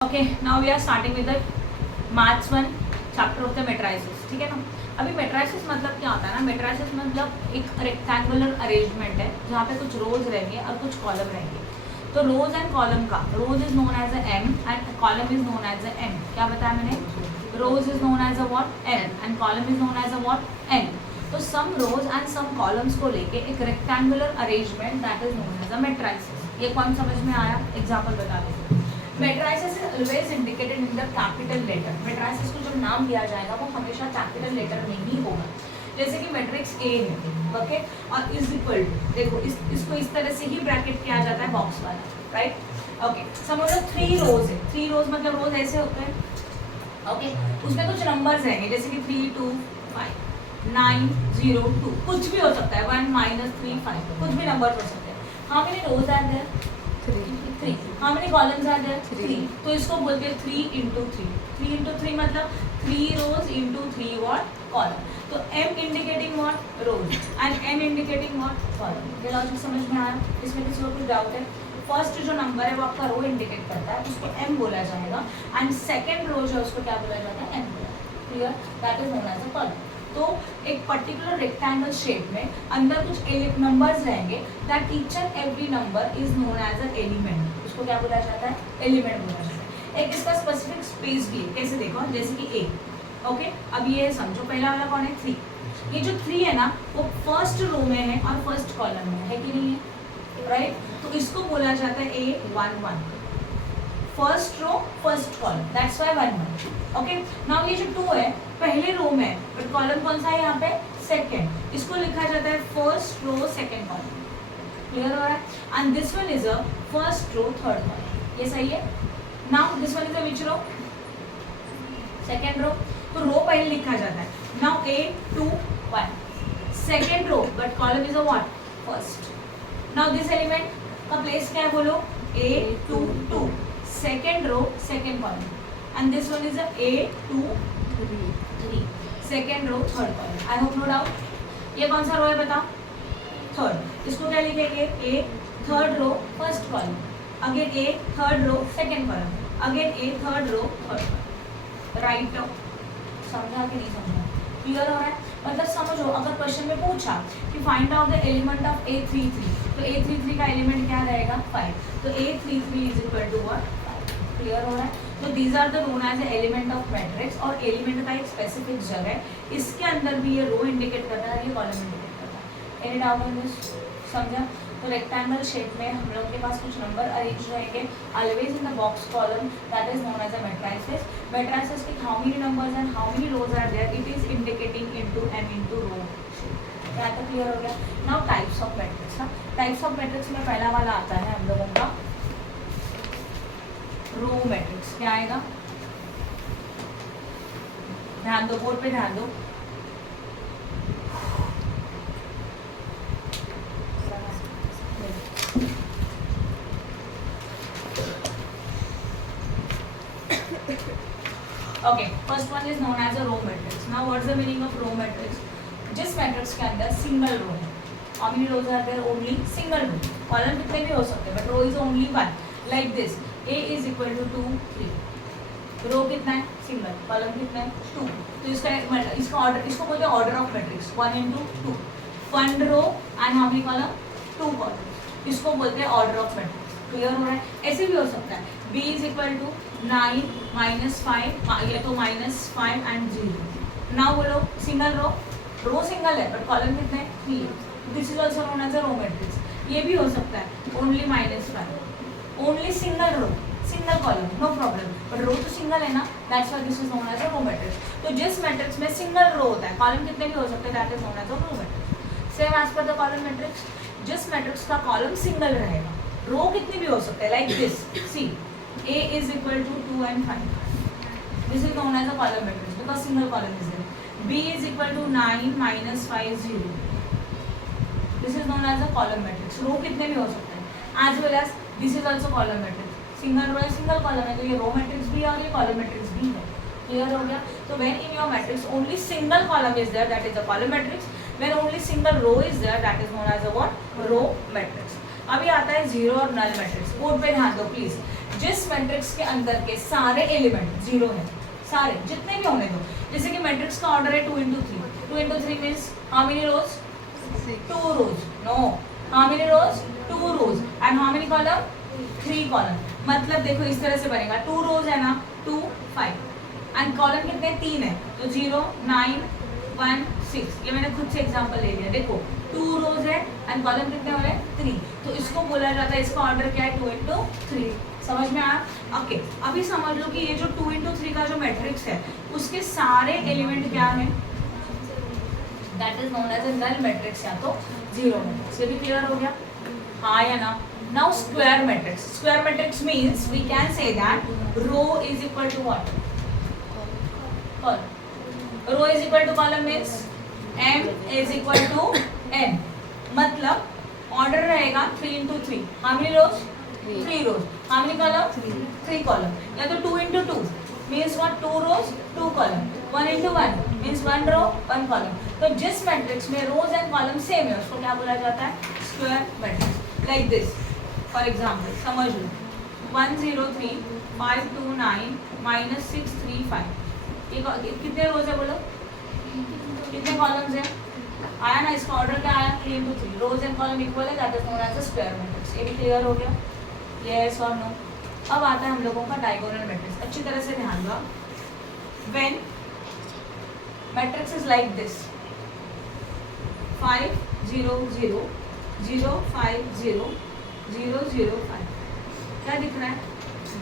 Okay, now we are starting with the maths 1 chapter of the matrices. ठीक है ना. अभी मेट्राइसिस मतलब क्या होता है ना, मेट्राइसिस मतलब एक रेक्टेंगुलर अरेंजमेंट है जहाँ पे कुछ रोज रहेंगे और कुछ कॉलम रहेंगे. तो रोज एंड कॉलम का rows is known as a m and column is known as a n. क्या बताया मैंने? Rows is known as a what? N and column is known as a what? N. तो some rows and some columns को लेके एक rectangular arrangement that is known as a matrices. ये कौन समझ में आया? एग्जांपल बता देते. Matrices is always indicated in the capital letter. Matrices को जो नाम दिया जाएगा वो हमेशा कैपिटल लेटर में ही होगा. जैसे कि मैट्रिक्स ए है, ओके, और इज इक्वल टू, देखो इसको इस तरह से ही ब्रैकेट किया जाता है बॉक्स वाला, राइट. ओके, समझ लो 3 रोज है. 3 रोज मतलब रोज ऐसे होते हैं, ओके. उसमें कुछ नंबर्स रहेंगे जैसे कि 3 2 5 9 0 2, कुछ भी हो सकता है, 1 -3 5, कुछ भी नंबर हो सकते हैं. How many rows are there? 3. How many columns are there? 3. तो इसको बोलते हैं 3 into 3. 3 into 3 मतलब 3 rows into 3 what? कॉलम. तो m indicating what? Rows and n indicating what? Column. ये लॉजिक समझ में आया? इसमें किसी को कुछ डाउट है? फर्स्ट जो नंबर है वो आपका रो इंडिकेट करता है, उसको m बोला जाएगा, एंड सेकंड रो जो है उसको क्या बोला जाता है? n बोला. Clear? That is known as a column. तो एक पर्टिकुलर रेक्टेंगल शेप में अंदर कुछ नंबर्स रहेंगे, that each and every number is known as a element. उसको क्या बोला जाता है? एलिमेंट बोला जाता है. एक इसका स्पेसिफिक स्पेस भी है. कैसे देखो, जैसे कि ए, ओके. अब ये समझो पहला वाला कौन है? 3. ये जो 3 है ना वो फर्स्ट रो में है और फर्स्ट कॉलम में है कि नहीं है? राइट. तो इसको बोला जाता है A1 1, first row first column, that's why 1 1. Okay. Now ये जो 2 है पहले रो में, बट कॉलम कौन सा है यहाँ पे? सेकंड. इसको लिखा जाता है first row second column. Clear हो रहा है? And this one is a first row third column. ये सही है. Now this one is a which row? Second row. तो रो पहले लिखा जाता है. Now A2 1, second row but column is a what? First. Now this element का place क्या है बोलो? A2 2, second row second column, and this one is a A2 3, second row third column. I hope no doubt. ये कौन सा रो है बताओ? Third. इसको क्या लिखेंगे? A third row first column, again a third row second column, again a third row third column. Right. समझा कि नहीं समझा? क्लियर हो रहा है? मतलब समझो, अगर क्वेश्चन में पूछा कि find out the element of A33, तो A33 का एलिमेंट क्या रहेगा? 5. तो A33 is equal to what? 5. Clear हो रहा है? तो these are the known as element of matrix. और एलिमेंट का एक स्पेसिफिक जगह है, इसके अंदर भी ये रो इंडिकेट करता है, ये कॉलम इंडिकेट करता है. Any doubt on this? समझा? तो रेक्टेंगल शेप में हम लोग के पास कुछ नंबर अरेंज रहेंगे always in the box column, that is known as a matrices. Matrices के how many numbers and how many rows are there, it is indicating into m into row. क्या तो क्लियर हो गया? Now types of matrix. हाँ, types of matrix में पहला वाला आता है हम लोगों का रो मैट्रिक्स. क्या आएगा? ध्यान दो, बोर्ड पे ध्यान दो. Okay, first one is known as a row matrix. Now what is the meaning of row matrix? जिस मैट्रिक्स के अंदर सिंगल रो है. How many rows are there? Only single row. Column कितने भी हो सकते हैं but row is only one. Like this, A is equal to 2 3. Row कितना है? सिंगल. कॉलम कितना है? 2. तो इसका ऑर्डर, इसको बोलते हैं order of matrix. 1 into 2, 1 row and how many column? 2 column. इसको बोलते हैं ऑर्डर ऑफ मैट्रिक्स. क्लियर हो रहा है? ऐसे भी हो सकता है B इज इक्वल टू 9 -5, ये तो -5 एंड 0. नाउ बोलो सिंगल रो. रो सिंगल है बट कॉलम कितने? 3. This is also known as a row matrix. ये भी हो सकता है only -5, only single row single column, no problem, but row तो सिंगल है ना, that's why this is known as a row matrix. तो जिस मैट्रिक्स में सिंगल रो होता है, कॉलम कितने भी हो सकते हैं, that is known as a row matrix. Same as per the column matrix. जिस मैट्रिक्स का कॉलम सिंगल रहेगा, रो कितनी भी हो सकते हैं, like this. See A is equal to 2 and 5. This is known as a column matrix because single column is there. B is equal to 9 -5 0. This is known as a column matrix. रो कितने भी हो सकते हैं. As well as this is also column matrix. Single row है, single column है, तो ये row matrix भी है और ये कॉलम मैट्रिक्स भी है. क्लियर हो गया? तो when in your matrix only single column is there, that is a column matrix. When only single row is there, that is known as a what? Row matrix. अभी आता है zero और null matrix. Board पे ध्यान दो please. जिस matrix के अंदर के सारे एलिमेंट जीरो है, सारे जितने भी होने दो, जैसे कि मैट्रिक्स का ऑर्डर है 2 into 3, 2 into 3 means how many rows, 2 rows, no, how many rows, 2 rows, and how many column, 3 column. मतलब देखो इस तरह से बनेगा, 2 रोज है ना, 2 5, एंड कॉलम कितने 3 है, तो 0 9 1 6, ये मैंने खुद से एग्जांपल ले लिया। देखो 2 रोज है एंड कॉलम कितने हो रहे हैं 3, तो इसको बोला जाता है, इसका ऑर्डर क्या है 2 into 3। समझ में आया? ओके, अभी समझ लो कि ये जो 2 into 3 का जो मैट्रिक्स है उसके सारे एलिमेंट क्या है, that is known as a null matrix या तो जीरो मैट्रिक्स। ये भी क्लियर हो गया, हाँ या ना? Now square matrix, square matrix means we can say that row is equal to what, column. Row is equal to column means m is equal to n, मतलब ऑर्डर रहेगा 3 into 3, how many rows, 3 rows, how many column, 3 column, या तो 2 into 2 means what, 2 rows 2 column, 1 into 1 means 1 row 1 column. तो जिस matrix में रोज and column same है उसको क्या बोला जाता है, square matrix. Like this, for example समझ लो 1 0 3 5 2 9 -6 3 5, ये कितने रोज है बोलो, कितने कॉलम्स हैं, आया ना? इसका ऑर्डर क्या आया, 3 into 3, rows and column equal है, that is known as a square matrix. ये भी क्लियर हो गया, यस और नो? अब आता है हम लोगों का डायगोनल मैट्रिक्स। अच्छी तरह से ध्यान दो, when matrix is like this 5 0 0 0 5 0 0 0 5, क्या दिख रहा है,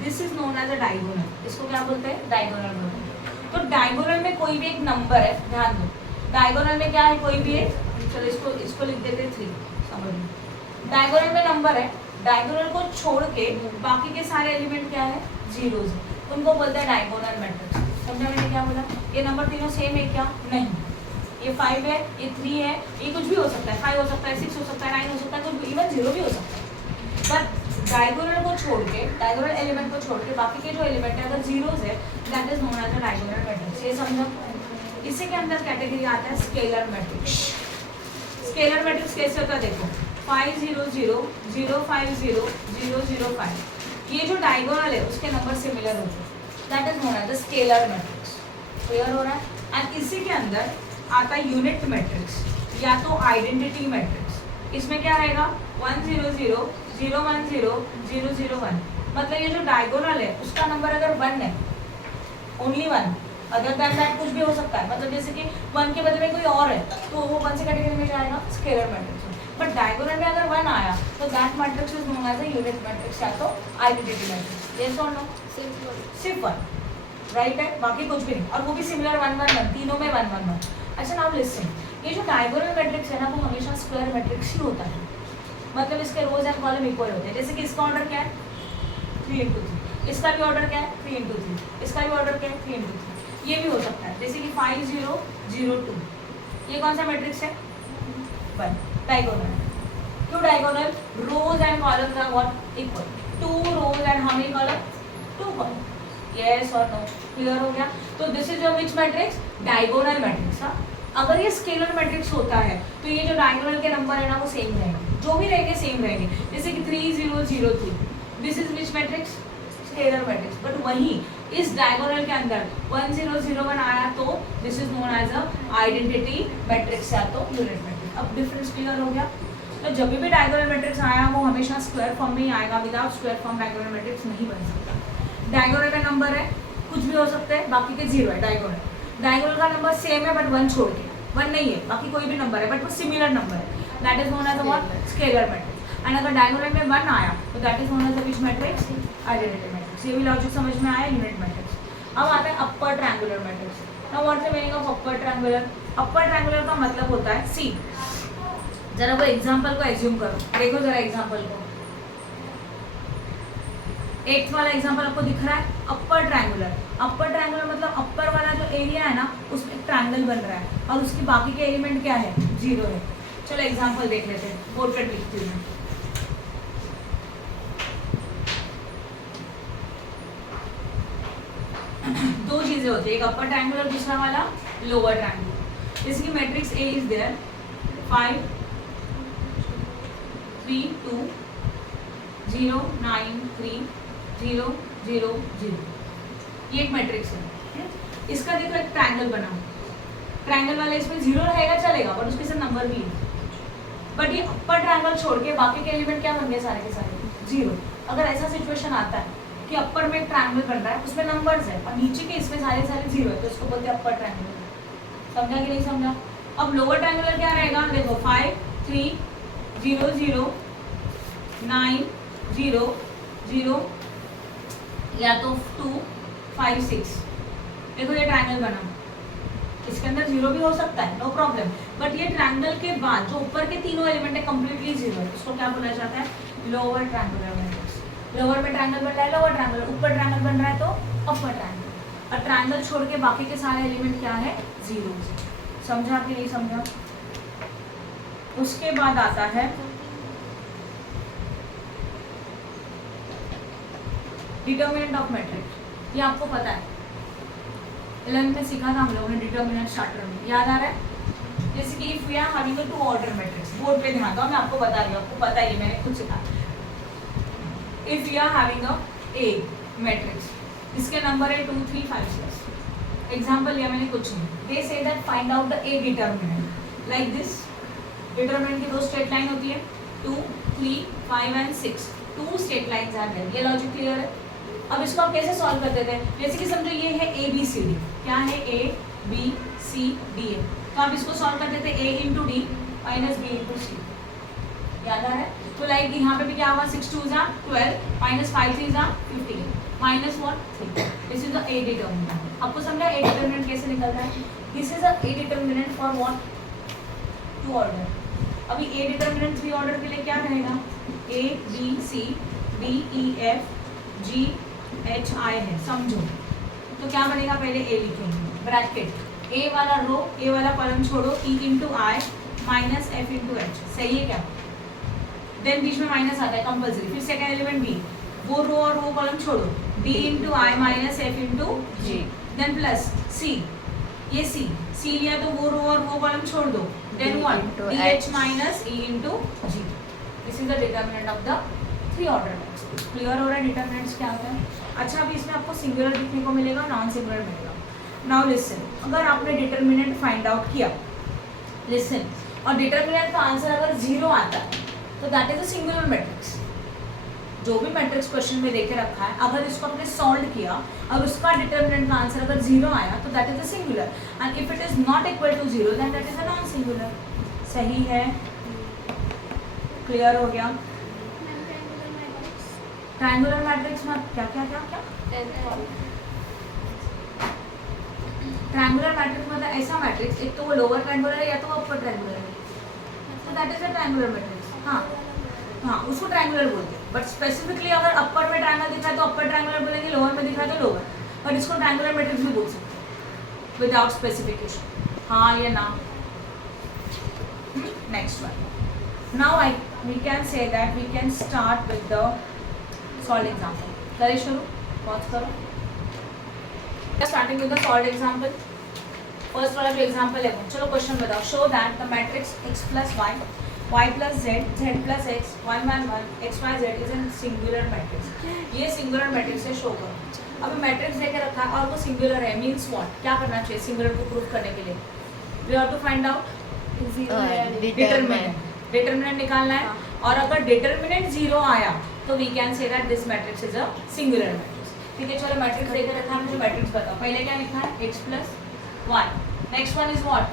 this is known as a diagonal. इसको क्या बोलते हैं, डायगोनल बोलते हैं। तो डायगोनल में कोई भी एक नंबर है, ध्यान दो, डायगोनल में क्या है, कोई भी एक, चलो इसको लिख देते हैं 3, समझ लो। डायगोनल में नंबर है, डायगोनल को छोड़ के बाकी के सारे एलिमेंट क्या है, जीरोज है, उनको बोलते हैं डायगोनल मैट्रिक्स। समझा मैंने क्या बोला? ये नंबर तीनों सेम है क्या, नहीं, ये 5 है, ये 3 है, ये कुछ भी हो सकता है, 5 हो सकता है, 6 हो सकता है, 9 हो सकता है, कुछ इवन 0 भी हो सकता है। बट डायगोनल को छोड़ के, डायगोनल एलिमेंट को छोड़ के बाकी के जो एलिमेंट है अगर जीरोज है, that is known as a diagonal matrix. ये समझो। इसी के अंदर कैटेगरी आता है स्केलर मैट्रिक्स। स्केलर मैट्रिक्स कैसे होता है, देखो 5 0 0 0 5 0 0 0 5, ये जो डायगोनल है उसके नंबर सिमिलर होते हैं, that is known as a scalar matrix. Clear हो रहा है? एंड इसी के अंदर आता है यूनिट मैट्रिक्स या तो आइडेंटिटी मैट्रिक्स। इसमें क्या रहेगा, 1 0 0 0 1 0 0 0 1, मतलब ये जो डायगोनल है उसका नंबर अगर 1 है, ओनली 1, अदर दैन दैट कुछ भी हो सकता है, मतलब जैसे कि 1 के बदले में कोई और है तो वो 1 से कैटेगरी में जाएगा, स्केलर मैट्रिक्स। बट डायगोनल में अगर 1 आया तो that matrix is known as a unit matrix या तो आइडेंटिटी मैट्रिक्स। यस और नो? सिर्फ 1 राइट है, बाकी कुछ भी नहीं, और वो भी सिमिलर 1 1 1, तीनों में 1 1 1। अच्छा नाउ लिसन, ये जो डायगोनल मैट्रिक्स है ना वो हमेशा स्क्वायर मैट्रिक्स ही होता है, मतलब इसके रोज एंड कॉलम इक्वल होते हैं। जैसे कि इसका ऑर्डर क्या है 3 into 3, इसका भी ऑर्डर क्या है 3 into 3, इसका भी ऑर्डर क्या है 3 into 3। ये भी हो सकता है जैसे कि 5 0 0 2, ये कौन सा मैट्रिक्स है 1, डायगोनल। क्यों diagonal? Rows and column are what equal, 2 rows and how many column, 2 column. Yes और नो? क्लियर हो गया? तो this is your which matrix, diagonal matrix. अगर ये स्केलर मैट्रिक्स होता है तो ये जो डायगोनल के नंबर है ना वो सेम रहेंगे, जो भी रहेंगे सेम रहेंगे। जैसे कि 3 0 0 3, this is which matrix, scalar matrix. But वही इस डायगोनल के अंदर 1 0 0 1 आया तो this is known as a identity matrix या तो यूनिट मैट्रिक्स। अब डिफरेंस क्लियर हो गया? तो जब भी डायगोनल मैट्रिक्स आया वो हमेशा स्क्वायर फॉर्म में ही आएगा, without square form diagonal matrix नहीं बन सकता। डायगोनल का नंबर है, कुछ भी हो सकता है, बाकी के 0 है। डायगोनल का नंबर सेम है बट 1 छोड़ के, 1 नहीं है, बाकी कोई भी नंबर है बट वो सिमिलर नंबर है, that is known as a what, scalar matrix. And अगर डायगोनल में 1 आया तो that is known as a which matrix, identity matrix. ये भी लॉजिक समझ में आया, यूनिट मैट्रिक्स। अब आता है अपर triangular matrix. Now what is the meaning of upper triangular? Upper triangular का मतलब होता है, सी जरा वो एग्जांपल को एज्यूम करो, देखो जरा एग्जांपल को, एक वाला एग्जांपल आपको दिख रहा है, अपर ट्रायंगुलर। अपर ट्रायंगुलर मतलब अपर वाला जो एरिया है ना उसमें एक ट्रायंगल बन रहा है और उसके बाकी के एलिमेंट क्या है, 0 है। चलो एग्जांपल देख लेते हैं, बोर्ड पर लिखती हूँ मैं। दो चीजें होती है, एक अपर ट्रायंगुलर, दूसरा वाला लोअर ट्रायंगुलर। जैसे कि मैट्रिक्स ए इज देयर 5 3 2 0 9 3 0 0 0, ये एक मैट्रिक्स है। इसका देखो एक ट्रायंगल बना, ट्रायंगल वाला इसमें 0 रहेगा चलेगा, बट उसके साथ नंबर भी है। बट ये अपर ट्रायंगल छोड़ के बाकी के एलिमेंट क्या बन गए सारे के सारे 0। अगर ऐसा सिचुएशन आता है कि अपर में एक ट्रायंगल बन रहा है, उसमें नंबर्स है और नीचे के इसमें सारे 0 है, तो इसको बोलते हैं अपर ट्रायंगल। समझा कि नहीं समझा? अब लोअर ट्रायंगुलर क्या रहेगा? देखो 5 3 0 0 9 0 0 या तो 2 5 6। देखो ये ट्रायंगल बना, इसके अंदर 0 भी हो सकता है, नो प्रॉब्लम, बट ये ट्रायंगल के बाद जो ऊपर के तीनों एलिमेंट है कंप्लीटली 0 है, इसको क्या बोला जाता है? Lower triangular matrix. लोअर में ट्रायंगल बन रहा है लोअर ट्रायंगल, ऊपर ट्रायंगल बन रहा है तो अपर ट्रायंगल। और ट्रायंगल छोड़ के बाकी के सारे एलिमेंट क्या है? 0। समझा कि नहीं समझा? उसके बाद आता है डिटर्मिनेंट ऑफ मैट्रिक्स। ये आपको पता है, 11th में सीखा था हम लोगों ने डिटर्मिनेंट स्टार्टर में, याद आ रहा है? जैसे कि if we are having a 2 order matrix, board पे ध्यान दो, मैं आपको बता रही हूँ, आपको पता ही है, मैंने खुद सीखा। If we are having a A matrix, इसके नंबर है 2 3 5 6। एग्जाम्पल लिया मैंने कुछ नहीं, they say that find out the A determinant like this. Determinant की 2 स्ट्रेट लाइन होती है, 2 3 5 and 6, 2 straight lines are there. ये लॉजिक क्लियर है? अब इसको आप कैसे सॉल्व करते थे? जैसे कि समझो ये है ए बी सी डी, क्या है? ए बी सी डी है, तो आप इसको सॉल्व करते थे a into d minus b into c. याद आ रहा है? तो लाइक यहाँ पे भी क्या हुआ? 6 2 12 minus 5 3 15 minus 3। This is the A determinant. आपको समझा ए डिटर्मिनेंट कैसे निकलता है? This is a A determinant for what? 2 order. अभी ए डिटर्मिनेंट 3 ऑर्डर के लिए क्या रहेगा? A B C D E F G H I है, समझो। तो क्या बनेगा? पहले ए लिखेंगे, ब्रैकेट ए वाला रो ए वाला कॉलम छोड़ो, ई इंटू आई माइनस एफ इंटू एच। सही है क्या? देन बीच में माइनस आता है कंपल्सरी। फिर सेकंड एलिमेंट बी, वो रो और वो कॉलम छोड़ो, डी इंटू आई माइनस एफ इंटू जी। देन प्लस सी, ये सी लिया तो वो रो और वो कॉलम छोड़ दो, then what? D H minus E into G. This is the determinant of the 3 order matrix. Clear हो रहा है डिटर्मिनेंट्स क्या होता है? अच्छा, अभी इसमें आपको सिंगुलर दिखने को मिलेगा, नॉन सिंगुलर मिलेगा। नाउ लिसन, अगर आपने डिटर्मिनेंट फाइंड आउट किया, लिसन, और डिटर्मिनेंट का आंसर अगर 0 आता है तो that is a singular matrix. जो भी मैट्रिक्स क्वेश्चन में देके रखा है, अगर इसको आपने सॉल्व किया और उसका डिटर्मिनेंट का आंसर अगर 0 आया तो that is a singular, and if it is not equal to 0 then that is a non singular. सही है? क्लियर हो गया? ट्रायंगुलर मैट्रिक्स में क्या क्या क्या क्या? ट्रायंगुलर मैट्रिक्स मतलब ऐसा मैट्रिक्स, एक तो वो लोअर ट्रायंगुलर है या तो वो अपर ट्रायंगुलर है, तो that is a triangular matrix. हाँ हाँ, उसको ट्रायंगुलर बोलते हैं। बट स्पेसिफिकली अगर अपर में ट्रायंगल दिखा है तो अपर ट्रायंगुलर बोलेंगे, लोअर में दिखा है तो लोअर, बट इसको ट्रायंगुलर मैट्रिक्स भी बोल सकते हैं विदाउट स्पेसिफिकेशन। हाँ या ना? Next one. Now we can say that we can start with the solve example. करें शुरू? पॉज करो। Starting with the solve example. First वाला जो एग्जाम्पल है, चलो क्वेश्चन बताओ। Show that the matrix x plus y, y plus z, z plus x, 1 1 1, x y z is N singular matrix. ये singular matrix है, show करो। अब matrix देके रखा है और वो सिंगुलर है, मीन्स व्हाट? क्या करना चाहिए सिंगुलर को प्रूव करने के लिए? We have to find out determinant. Determinant निकालना है, और अगर डिटरमिनेंट 0 आया तो we can say that this matrix is a singular matrix. ठीक है, चलो मैट्रिक्स देके रखा है, मुझे मैट्रिक्स बताओ। पहले क्या लिखा है? x plus y, next one is what?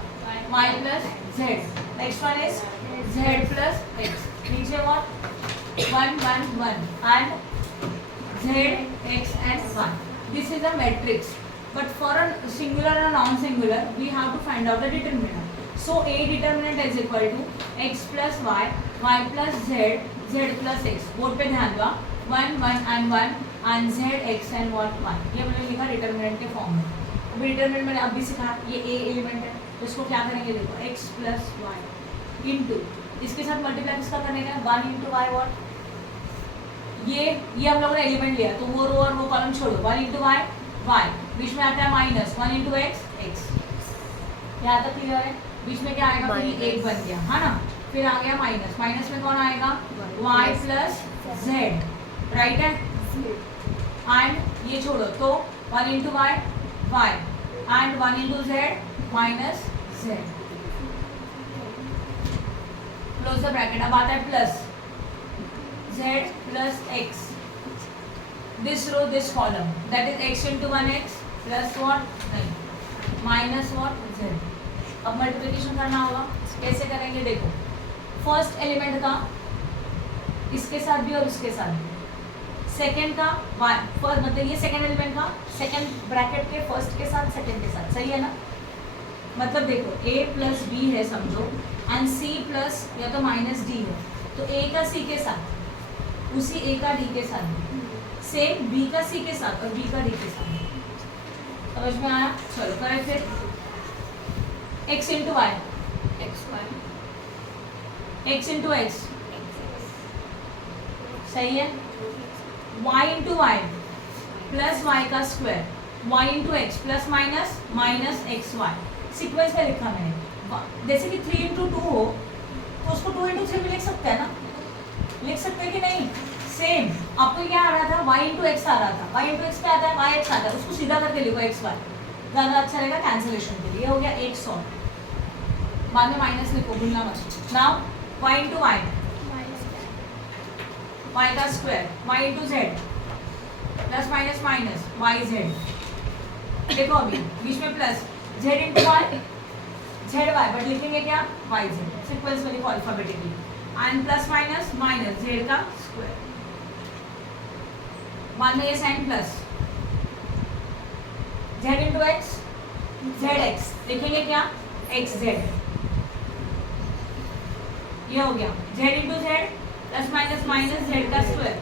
y plus z, next one is z plus x, नीचे what? 1 1 1 and z x and 1. This is a matrix, but for a singular and non-singular we have to find out the determinant. So a determinant is equal to x plus y, y plus z, z plus x. Board पे ध्यान दो, 1 1 and 1 and z x and what 1. ये मैंने लिखा determinant के form में। अभी determinant मैंने अभी सिखा, ये a एलिमेंट है, तो इसको क्या करेंगे? देखो x plus y इंटू इसके साथ मल्टीप्लाई किसका करने का? 1 इंटू वाई वॉट? ये हम लोगों ने एलिमेंट लिया, तो वो रो और वो कॉलम छोड़ो, 1 इंटू वाई वाई, बीच में आता है माइनस 1 इंटू एक्स एक्स। यहाँ तक क्लियर है? बीच में क्या आएगा? फिर 1 बन गया, है ना? फिर आ गया माइनस, माइनस में कौन आएगा? y प्लस z, राइट है? एंड ये छोड़ो तो 1 into Y Y and 1 into Z minus Z, close the bracket. अब आता है plus z plus x, this row this column that is x into 1x plus what नहीं minus what z। अब multiplication करना होगा, कैसे करेंगे देखो, फर्स्ट एलिमेंट का इसके साथ भी और इसके साथ भी, सेकेंड का y फर्स्ट मतलब ये सेकेंड एलिमेंट का सेकेंड ब्रैकेट के फर्स्ट के साथ सेकेंड के साथ, सही है ना। मतलब देखो a प्लस b है समझो एंड c प्लस या तो माइनस d है, तो a का c के साथ उसी a का d के साथ, सेम b का c के साथ और b का d के साथ। समझ में आया? चलो करें फिर, x into y x into x, सही है। y into y plus y का square, y into x plus minus minus x y. Sequence में लिखा मैंने, जैसे कि 3 इंटू 2 हो तो उसको 2 इंटू 3 भी लिख सकते हैं ना, लिख सकते हैं कि नहीं। सेम आपको क्या आ रहा था, y इंटू एक्स आ रहा था, y इंटू एक्स पे आता है y x आता है, उसको सीधा करके लिखो x y, ज़्यादा अच्छा रहेगा कैंसिलेशन के लिए। हो गया एक सॉल्व, बाद में माइनस लिखो भूलना मत। Now y into Y y का square, y into Z plus minus minus Y Z. देखो अभी बीच में plus z into Y Z Y, but लिखेंगे क्या वाई जेड, सीक्वेंस में लिखो alphabetically, and plus minus minus Z का स्क्वायर, बाद में ये sign plus Z into X Z X, लिखेंगे क्या एक्स जेड, ये हो गया Z into Z plus minus minus Z का स्क्वायर,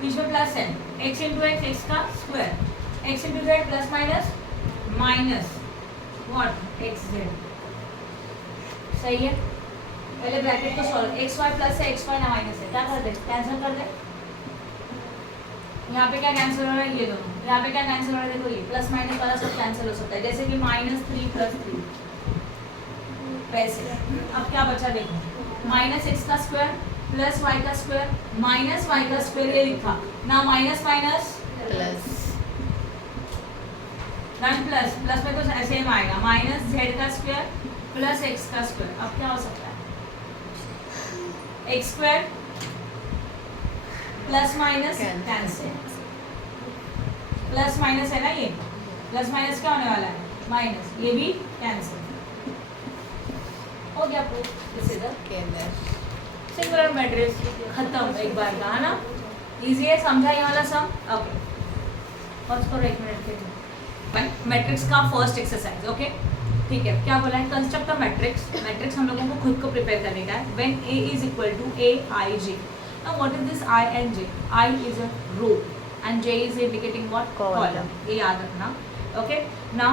बीच में प्लस है एक्स इंटू एक्स एक्स का square, x into Z plus minus minus what x Z, सही है। पहले ब्रैकेट को सॉल्व, एक्स वाई प्लस है एक्स वाई ना माइनस है, क्या कर दे कैंसिल कर दे। यहाँ पे क्या कैंसिल हो रहा है, ये दोनों, यहाँ पे क्या कैंसिल हो रहा है, देखो ये प्लस माइनस वाला सब कैंसिल हो सकता है, जैसे कि -3 + 3 वैसे। अब क्या बचा देखो, माइनस एक्स का स्क्वायर प्लस वाई का स्क्वायर माइनस वाई का स्क्वायर, ये लिखा ना, minus minus plus done, plus plus में तो ऐसे ही आएगा माइनस जेड का स्क्वायर प्लस एक्स का स्क्वायर। अब क्या हो सकता है, x square plus minus cancel, plus minus है ना, ये प्लस माइनस क्या होने वाला है माइनस, ये भी कैंसिल हो गया। This is the singular matrix, खत्म एक बार का, है ना। इजी है, समझा ये वाला सम। ओके पॉज करो एक मिनट के लिए। मैट्रिक्स का फर्स्ट एक्सरसाइज, ओके ठीक है। क्या बोला है, कंस्ट्रक्ट अ मैट्रिक्स। मैट्रिक्स हम लोगों को खुद को प्रिपेयर करने का है। When A is equal to A I J। Now what is this I and J? I is a row and J is indicating what? Column. ये याद रखना, ओके। नाउ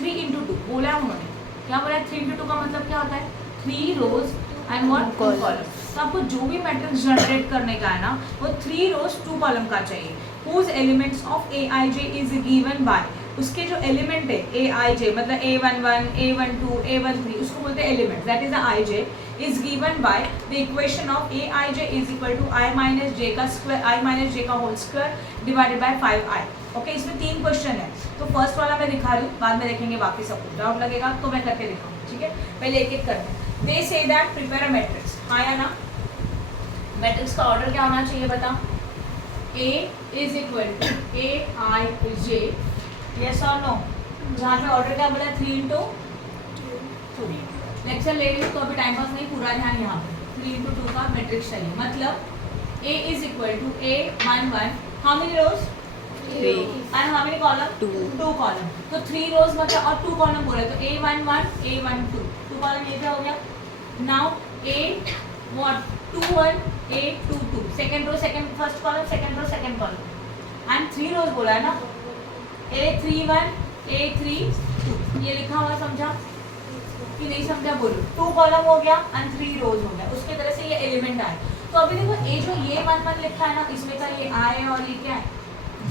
3 into 2 बोला है उन्होंने, क्या बोला है 3 into 2 का मतलब क्या होता है 3 रोज एंड व्हाट 2 कॉलम। तो आपको जो भी मैट्रिक्स जनरेट करने का है ना, वो 3 रोज 2 कॉलम का चाहिए। Whose elements of AIJ is given by, उसके जो एलिमेंट है AIJ मतलब A11 A12 A13 उसको बोलते हैं element, that is the IJ is given by the equation of AIJ is equal to I minus J का स्क्वायर, I माइनस J का whole square divided by 5I। Okay, इसमें 3 question है, तो first वाला मैं दिखा रही हूँ, बाद में देखेंगे बाकी सब कुछ। डाउट लगेगा तो मैं करके दिखाऊँ, ठीक है। पहले एक एक करते हैं। दे say that prepare a matrix, हाँ या ना। मैट्रिक्स का ऑर्डर क्या होना चाहिए बता, A is equal to AIJ, yes और नो। जहाँ पे ऑर्डर क्या बोला 3 into 2। लेक्चर ले रही हूँ तो अभी टाइम पास नहीं, पूरा ध्यान यहाँ पे 3 into 2 का मैट्रिक्स चाहिए। मतलब A is equal to A11, how many rows 3 and how many column 2 column. तो 3 रोज मतलब और 2 कॉलम बोले तो A11 A12 2 कॉलम, ये क्या हो गया। Now A what 21 A22 second row second first column second row second column and 3 rows बोला है ना, A31 A32 ये लिखा हुआ, समझा कि नहीं समझा बोलो। 2 कॉलम हो गया एंड 3 रोज हो गया, उसके तरह से ये एलिमेंट आए। तो अभी देखो ये जो ये 1 लिखा है ना, इसमें का ये I है और ये क्या है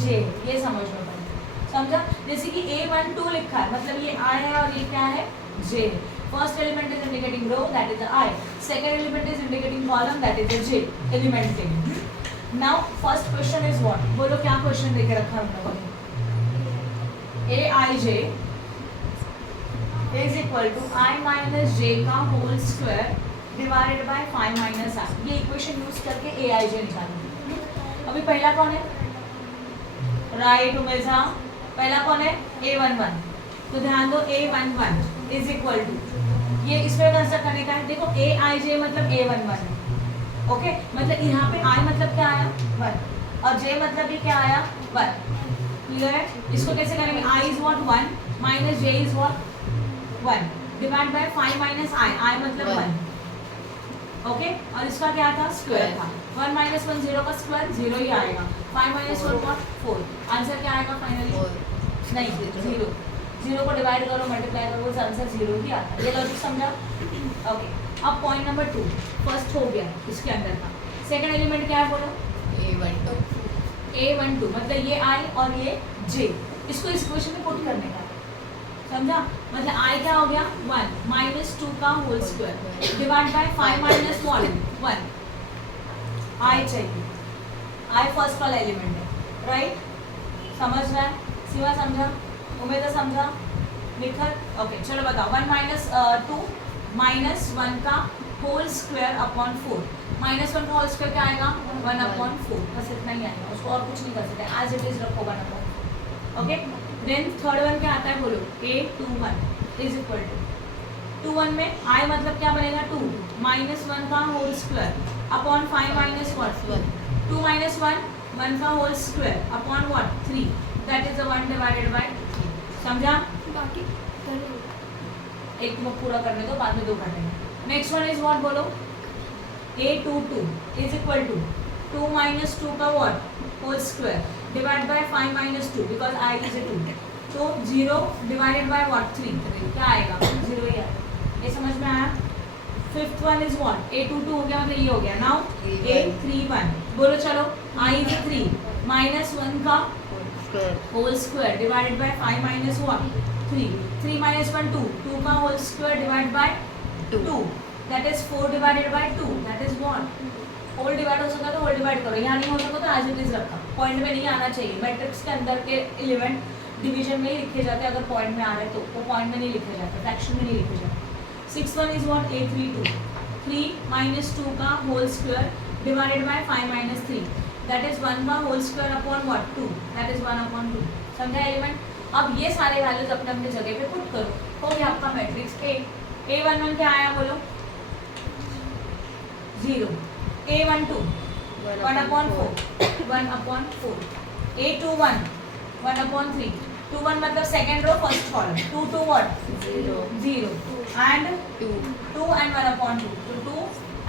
J, ये समझ में पड़ेगा, समझा। जैसे कि A12 लिखा है मतलब ये I है और ये क्या है J। First element is indicating row that is I, second element is indicating column that is J element के। Now first question is what, बोलो क्या क्वेश्चन लेके रखा हम लोगों ने, aij is equal to I minus J का whole square divided by 5 minus I, ये इक्वेशन यूज करके aij निकालेंगे। अभी पहला कौन है, राइट उमेशा, पहला कौन है a11, तो ध्यान दो a11 इज इक्वल टू, ये इसमें कंसिडर करने का है, देखो aij मतलब a11 है, ओके मतलब यहाँ पे i मतलब क्या आया 1 और j मतलब भी क्या आया 1, क्लियर है। इसको कैसे करेंगे, i is what 1 minus j is what 1 divide by 5 minus i मतलब 1, ओके और इसका क्या था स्क्वायर था, 1 माइनस 1 0 का स्क्वायर 0 ही आएगा, 5 माइनस 1 व्हाट 4, आंसर क्या आएगा फाइनली नहीं 0, 0 को डिवाइड करो मल्टीप्लाई करो तो आंसर 0 ही आता है, ये लॉजिक समझा, ओके। अब पॉइंट नंबर 2 फर्स्ट हो गया इसके अंदर का, सेकंड एलिमेंट क्या है बोलो a12 मतलब ये i और ये j, इसको इस इक्वेशन में पुट करने का, समझा, मतलब i क्या हो गया 1 माइनस 2 का whole square divide by 5 minus 1 i चाहिए, i फर्स्ट वाला एलिमेंट है, राइट, समझ रहा है, सिवा समझा, उम्मीद समझा, निखर, ओके चलो बताओ 1 माइनस 2 माइनस 1 का होल स्क्वायर अपॉन 4, माइनस 1 का होल स्क्वायर क्या आएगा 1 अपॉन 4, बस इतना ही आएगा, उसको और कुछ नहीं कर सकते, एज इट इज रखो 1 upon, okay. Then third one क्या आता है बोलो a21 इज इक्वल टू 21 में i मतलब क्या बनेगा 2 माइनस 1 का whole square upon 5 minus 1 2 minus 1 का whole square upon what 3, that is the 1 divided by 3, समझा, बाकी एक तो पूरा करने दो, बाद में 2 करेंगे। नेक्स्ट वन इज व्हाट बोलो a22 is equal to 2 minus 2 का what whole square divide by 5 minus 2 because i is a 2, तो 0 डिवाइडेड बाय व्हाट 3, क्या आएगा 0 ही आएगा, ये समझ में आया। Fifth one is what a22 हो गया, मतलब ये हो गया, नाउ a31 बोलो चलो i इज 3 माइनस 1 का whole square divided by 5 minus 3 minus 1 2 का whole square divide by 2, that is 4 divided by 2, that is what, whole divide हो सका तो होल डिवाइड करो, यहाँ नहीं हो सका तो एज इट इज रखा, पॉइंट में नहीं आना चाहिए, मैट्रिक्स के अंदर के एलिमेंट डिवीजन में ही लिखे जाते हैं, अगर पॉइंट में आ रहे तो वो पॉइंट में नहीं लिखे जाते, फ्रैक्शन में नहीं लिखे जाते। Six one is what a32 3 minus 2 का whole square divided by 5 minus 3, that is 1 का whole square upon what 2, that is 1 upon 2, समझा एलिमेंट। अब ये सारे वैल्यूज अपने अपने जगह पे पुट करो, हो गया आपका मैट्रिक्स a11 क्या आया बोलो 0, a12 1 upon 4 1 upon 4, a21 1 upon 3, 21 मतलब second row first column, 2 2 what 0 and 2 and 1 upon 2, तो 2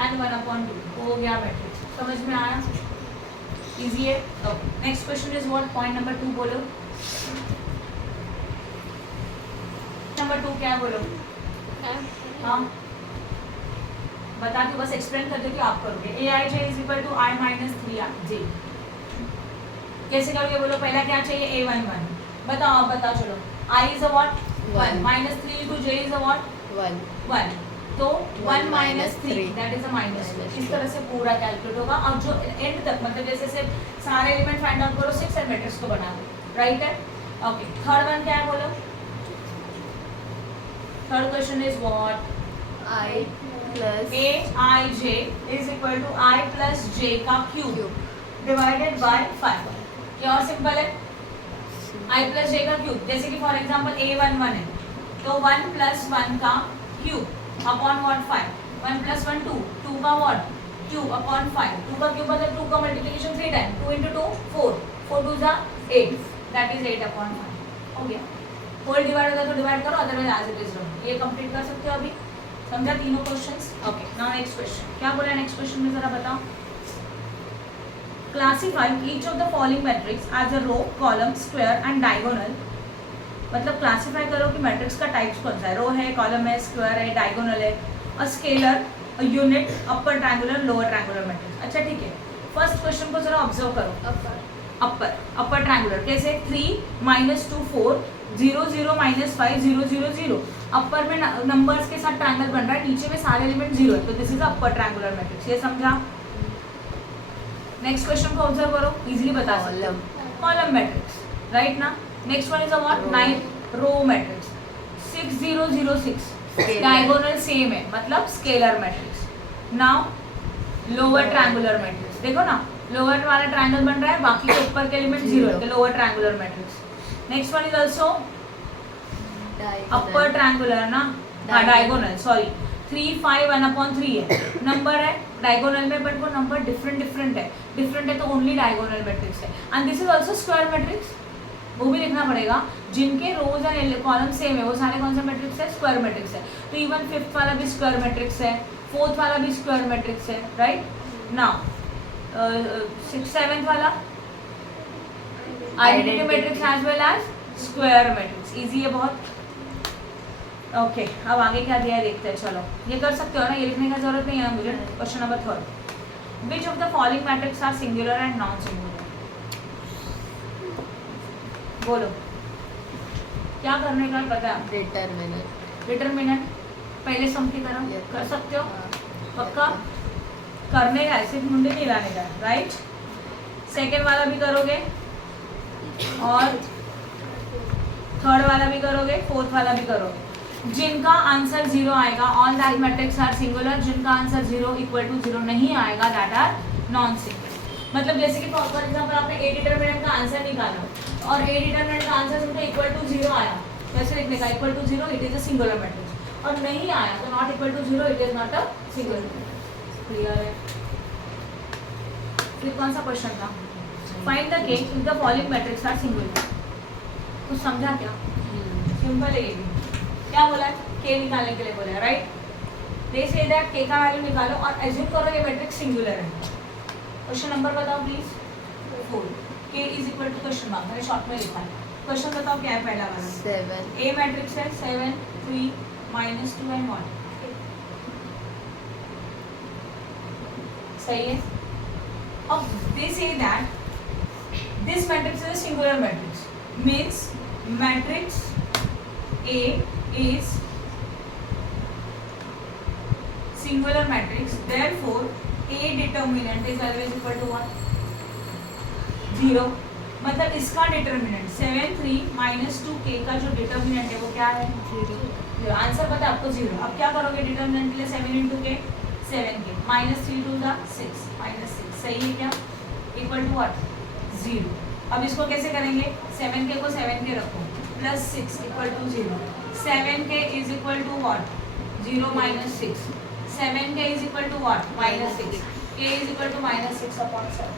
एंड 1 अपॉन 2 हो गया मैट्रिक्स, समझ में आया, इजी है। Okay next question is what point number 2 बोलो, नंबर 2 क्या है बोलो, हाँ बता दो, बस एक्सप्लेन कर दो कि आप करोगे, aij is equal to i minus 3j, कैसे करोगे बोलो, पहला क्या चाहिए a11, बताओ आप बताओ, चलो i is a what 1 minus 3 into j is a what 1, तो 1 minus 3 that is a minus, इस तरह से पूरा कैलकुलेट होगा, और जो एंड तक मतलब जैसे से सारे एलिमेंट फाइंड आउट करो 6 एंड मैट्रिक्स को बना दो, राइट है। ओके थर्ड वन क्या है बोलो, third question is what I plus aij is equal to i plus j का क्यूब डिवाइडेड बाय 5, ये और सिंपल है, i प्लस j का क्यूब, जैसे कि फॉर एग्जांपल a11 है तो 1 प्लस 1 का क्यूब अपॉन व्हाट 5, 1 प्लस 1 2 2 का व्हाट क्यूब अपॉन 5, 2 का क्यूब मतलब 2 का मल्टीप्लिकेशन 3 टाइम, 2 into 2 4 4 2 जा 8, दैट इज 8 अपॉन 5, हो गया। होल डिवाइड होगा तो डिवाइड करो, अदरवाइज एज इट इज रहो, ये कंप्लीट कर सकते हो अभी, समझा तीनों questions. Okay now next question क्या बोला है, नेक्स्ट क्वेश्चन में जरा बताओ, classify each of the following matrix as a row column square and diagonal, मतलब क्लासिफाई करो कि मैट्रिक्स का टाइप्स कौन सा है, रो है, कॉलम है, स्क्वायर है, डायगोनल है, a scalar, a unit, upper triangular, lower triangular matrix. अच्छा ठीक है, फर्स्ट क्वेश्चन को जरा ऑब्जर्व करो, अपर ट्रायंगुलर कैसे, 3 माइनस 2 4 0 0 माइनस 5 0 0 0, अपर में नंबर्स के साथ ट्रायंगल बन रहा है, नीचे में सारे एलिमेंट 0 है, तो this is upper triangular matrix, ये समझा। नेक्स्ट क्वेश्चन को ऑब्जर्व करो, इजीली बता सकते हो. कॉलम मैट्रिक्स, राइट ना. Next one is what? Row. 9 row matrix. 6006 Scalar. Diagonal same है, मतलब scalar matrix. Now lower triangular matrix, देखो ना लोअर वाला ट्रायंगल बन रहा है, बाकी के ऊपर के एलिमेंट 0 है, तो lower triangular matrix. Next one is also upper triangular ना, हाँ डायगोनल, सॉरी 3 5 1/3 है नंबर है डायगोनल में, बट वो नंबर डिफरेंट है तो ओनली डायगोनल मैट्रिक्स है. And this is also square matrix, वो भी लिखना पड़ेगा. जिनके रोज एंड कॉलम सेम है वो सारे कौन सा मैट्रिक्स है? स्क्वायर मैट्रिक्स है. तो इवन फिफ्थ वाला भी स्क्वायर मैट्रिक्स है, फोर्थ वाला भी स्क्वायर मैट्रिक्स है, राइट. नाउ 6 7th वाला identity matrix as well as square matrix. Easy है बहुत. ओके अब आगे क्या दिया है देखते हैं. चलो ये कर सकते हो ना, ये लिखने का जरूरत नहीं है मुझे. Question number 3, which of the following matrix are singular and non singular? बोलो क्या करने का पता है? डिटरमिनेंट पहले सम की तरह Yes. कर सकते हो. पक्का करने का है, सिर्फ मुंडे नहीं लाने का, राइट. सेकेंड वाला भी करोगे और थर्ड वाला भी करोगे, फोर्थ वाला भी करोगे. जिनका आंसर 0 आएगा all that matrix are singular. जिनका आंसर 0 इक्वल टू 0 नहीं आएगा दैट आर नॉन सिंगुलर. मतलब जैसे कि फॉर एग्जांपल आपने ए डिटरमिनेंट का आंसर निकाला और ए डिटरमिनेंट का आंसर सिंपल इक्वल टू 0 आया, कैसे लिखने का? Equal to 0 it is a singular matrix. और नहीं आया तो not equal to 0 it is not a singular matrix. Clear है? फिर कौन सा क्वेश्चन था? Find the case if the following matrix are singular. कुछ समझा क्या? सिंपल है ये भी. क्या बोला है? के निकालने के लिए बोला है, राइट. दे से दैट के का वैल्यू निकालो और एज्यूम करो ये मैट्रिक्स सिंगुलर है. क्वेश्चन नंबर बताओ please. 4 k is equal to question mark, मैंने शॉर्ट में लिखा है. क्वेश्चन बताओ क्या है पहला वाला? 7. ए मैट्रिक्स है 7 3 -2 एंड 1. सही है. अब they say that this matrix is a singular matrix, means matrix A is singular matrix, therefore A determinant is always equal to what? 0. मतलब इसका डिटर्मिनेंट 7 3 -2k का जो डिटर्मिनेंट है वो क्या है? 0. आंसर पता है आपको 0. अब क्या करोगे डिटर्मिनेंट के लिए? 7 × k 7k -3 2 6 -6. सही है क्या? Equal to what? 0. अब इसको कैसे करेंगे? 7k को 7k रखो plus 6 equal to 0. 7k is equal to what? 0 -6. 7k is equal to what? -6. k is equal to -6/7.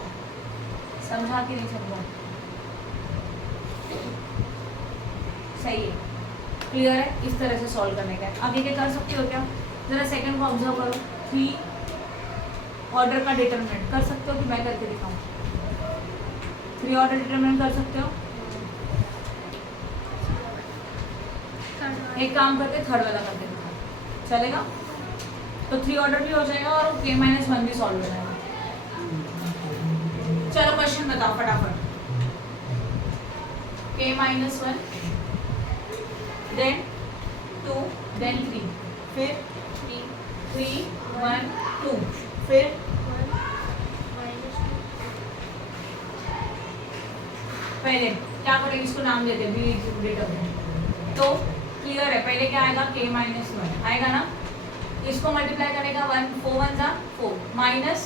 समझा कि नहीं समझा? सही है. क्लियर है? इस तरह से सॉल्व करने का है. आगे क्या कर सकते हो क्या? जरा सेकंड को ऑब्जर्व करो. 3 ऑर्डर का डिटरमिनेंट कर सकते हो कि मैं करके दिखाऊं? 3 ऑर्डर डिटरमिनेंट कर सकते हो? एक काम करके थर्ड वाला करके दिखाओ, चलेगा? तो 3 ऑर्डर भी हो जाएगा और k - 1 भी सॉल्व हो जाएगा. चलो क्वेश्चन बताओ फटाफट. k - 1 देन 2 देन 3 फिर 3 1 2 फिर पहले क्या करेंगे? इसको नाम देते हैं डिटरमिनेंट. तो क्लियर है. पहले क्या आएगा? k - 1 आएगा ना. इसको मल्टीप्लाई करेगा 1 4 1 जा 4 माइनस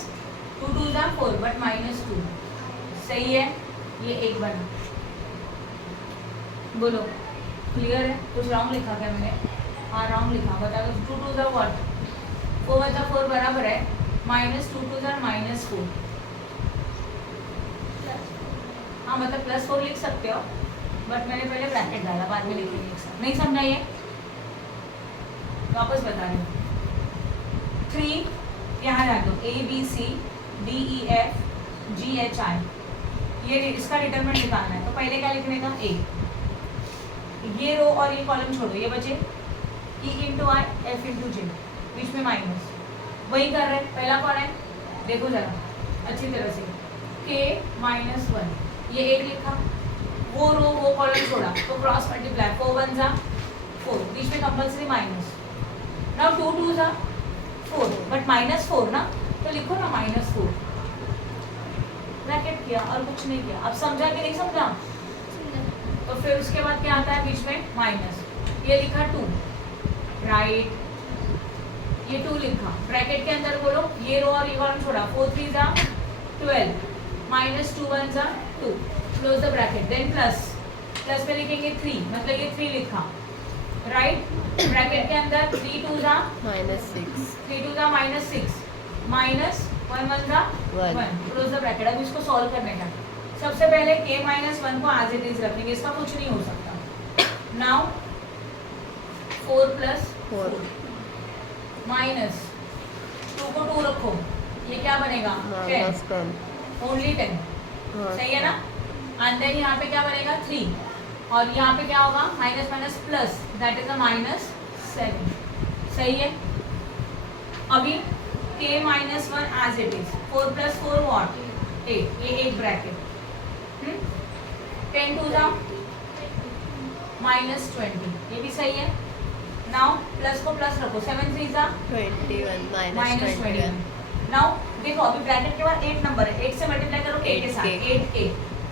2 2 जा 4 बट -2. सही है. ये एक बना. बोलो क्लियर है? कुछ रॉन्ग लिखा क्या मैंने? हाँ रॉन्ग लिखा. बताओ 2 2 जा व्हाट? 4 1 जा 4 बराबर है -2 2 जा -4. हाँ मतलब +4 लिख सकते हो बट मैंने पहले ब्रैकेट डाला, बाद में लिखेंगे. नहीं समझा ये? वापस बता रही हूँ. 3 यहाँ डाल दो A B C D E F G H I. ये इसका डिटरमिनेंट निकालना है. तो पहले क्या लिखने का? A. ये रो और ये कॉलम छोड़ो, ये बचे E × I F × J, बीच में माइनस. वही कर रहे हैं. पहला कौन है? देखो जरा अच्छी तरह से. k - 1 ये एक लिखा, वो रो वो कॉलम छोड़ा तो क्रॉस मल्टीप्लाई 4 1 जा 4 बीच में कंपल्सरी माइनस. नाउ 2 2 जा 4 बट -4 ना, तो लिखो ना -4. ब्रैकेट किया और कुछ नहीं किया। अब समझा कि नहीं समझा? तो फिर उसके बाद क्या आता है बीच में? माइनस। ये लिखा 2, राइट, ये 2 लिखा, ब्रैकेट के अंदर बोलो ये रो और ये कॉलम छोड़ा, 4 3 जा 12 माइनस 2 1 जा 2, close the bracket, then plus, plus में लिखेंगे 3, मतलब ये 3 लिखा, राइट, ब्रैकेट के अंदर 3 2 जा -6 3 2 जा -6 माइनस 1 1 जा 1, क्लोज द ब्रैकेट। अब इसको सॉल्व करने का सबसे पहले k - 1 को एज इट इज रखेंगे, इसका कुछ नहीं हो सकता। नाउ 4 + 4 माइनस 2 को 2 रखो, ये क्या बनेगा? 10, ओनली 10, सही है ना? एंड देन यहाँ पे क्या बनेगा? 3, और यहाँ पे क्या होगा? Minus minus plus, that is a -7, सही है। अभी k - 1 as it is, 4 + 4 what? 8, ये एक ब्रैकेट, 10 2 जा -20, ये भी सही है। नाउ प्लस को प्लस रखो, 7 3 जा 21 -21। नाउ देखो अभी ब्रैकेट के बाद 8 नंबर है, 8 से मल्टीप्लाई करो k के साथ, 8k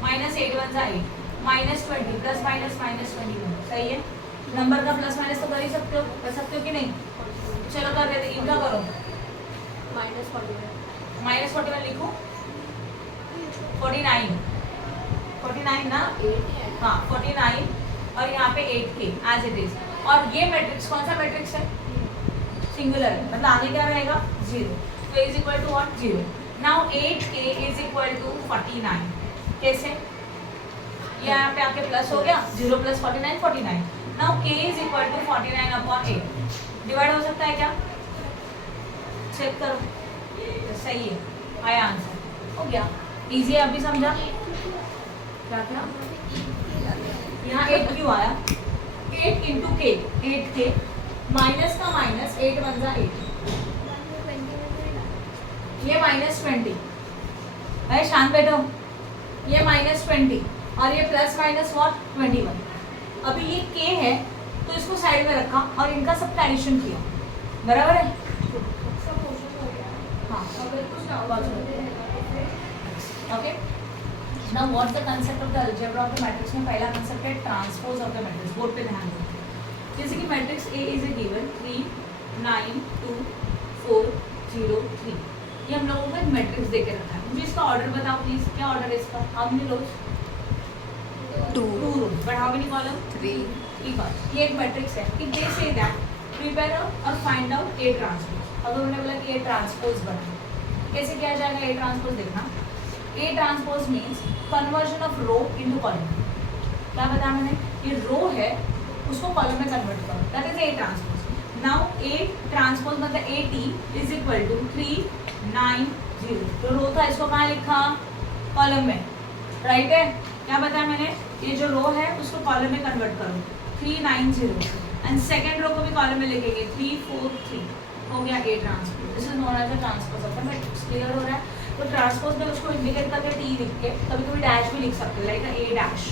-8 1 जा 8 -20 प्लस माइनस -21, सही है। नंबर का प्लस माइनस तो कर ही सकते हो, कर सकते हो कि नहीं? चलो कर देते, इनका करो, -41 लिखो, 49 ना, हाँ 49, और यहाँ पे 8k एज इट इज। और ये मैट्रिक्स कौन सा मैट्रिक्स है? सिंगुलर है, मतलब आगे क्या रहेगा? 0, तो is equal to what? 0। Now 8k is equal to 49, कैसे? ये यहाँ पे आके प्लस हो गया, 0 + 49 49। Now k is equal to 49/8, divide हो सकता है क्या? चेक करो, तो सही है, आया आंसर, हो गया, इजी है। अभी समझा क्या क्या? यहाँ 8 क्यों आया? 8 × k, 8k माइनस का माइनस, 8 1 जा 8, ये -20, अरे शांत बैठो, ये -20 और ये प्लस माइनस व्हाट? 21। अभी ये k है तो इसको साइड में रखा और इनका सबका एडिशन किया, बराबर है? हाँ, okay. Now what's the concept of the algebra of the matrix में पहला कांसेप्ट है transpose of the matrix, board पे ध्यान दो। जैसे कि matrix A is a given 3 9 2 4 0 3, ये हम लोगों को एक मैट्रिक्स देके रखा है। मुझे इसका ऑर्डर बताओ प्लीज, क्या ऑर्डर है इसका? How many rows? 2 rows, but how many column? 3 column. ये एक मैट्रिक्स है। If they say that prepare और फाइंड आउट A ट्रांसपोज, अगर उन्होंने बोला कि A ट्रांसपोज बना, कैसे किया जाएगा A ट्रांसपोज? देखना, A transpose means conversion of row into column. क्या बताया मैंने? ये रो है, उसको कॉलम में कन्वर्ट करो, that is A transpose. Now A transpose मतलब AT इज इक्वल टू 3 9 0, जो रो था इसको कहाँ लिखा? कॉलम में, राइट है? क्या बताया मैंने? ये जो रो है उसको कॉलम में कन्वर्ट करो, 3 9 0, एंड सेकेंड रो को भी कॉलम में लिखेंगे 3 4 3, हो गया A transpose. This is known as a transpose of the matrix. Clear हो रहा है? तो ट्रांसपोज में उसको इंडिकेट करके T लिख के, कभी कभी डैश भी लिख सकते हैं, लाइक A डैश,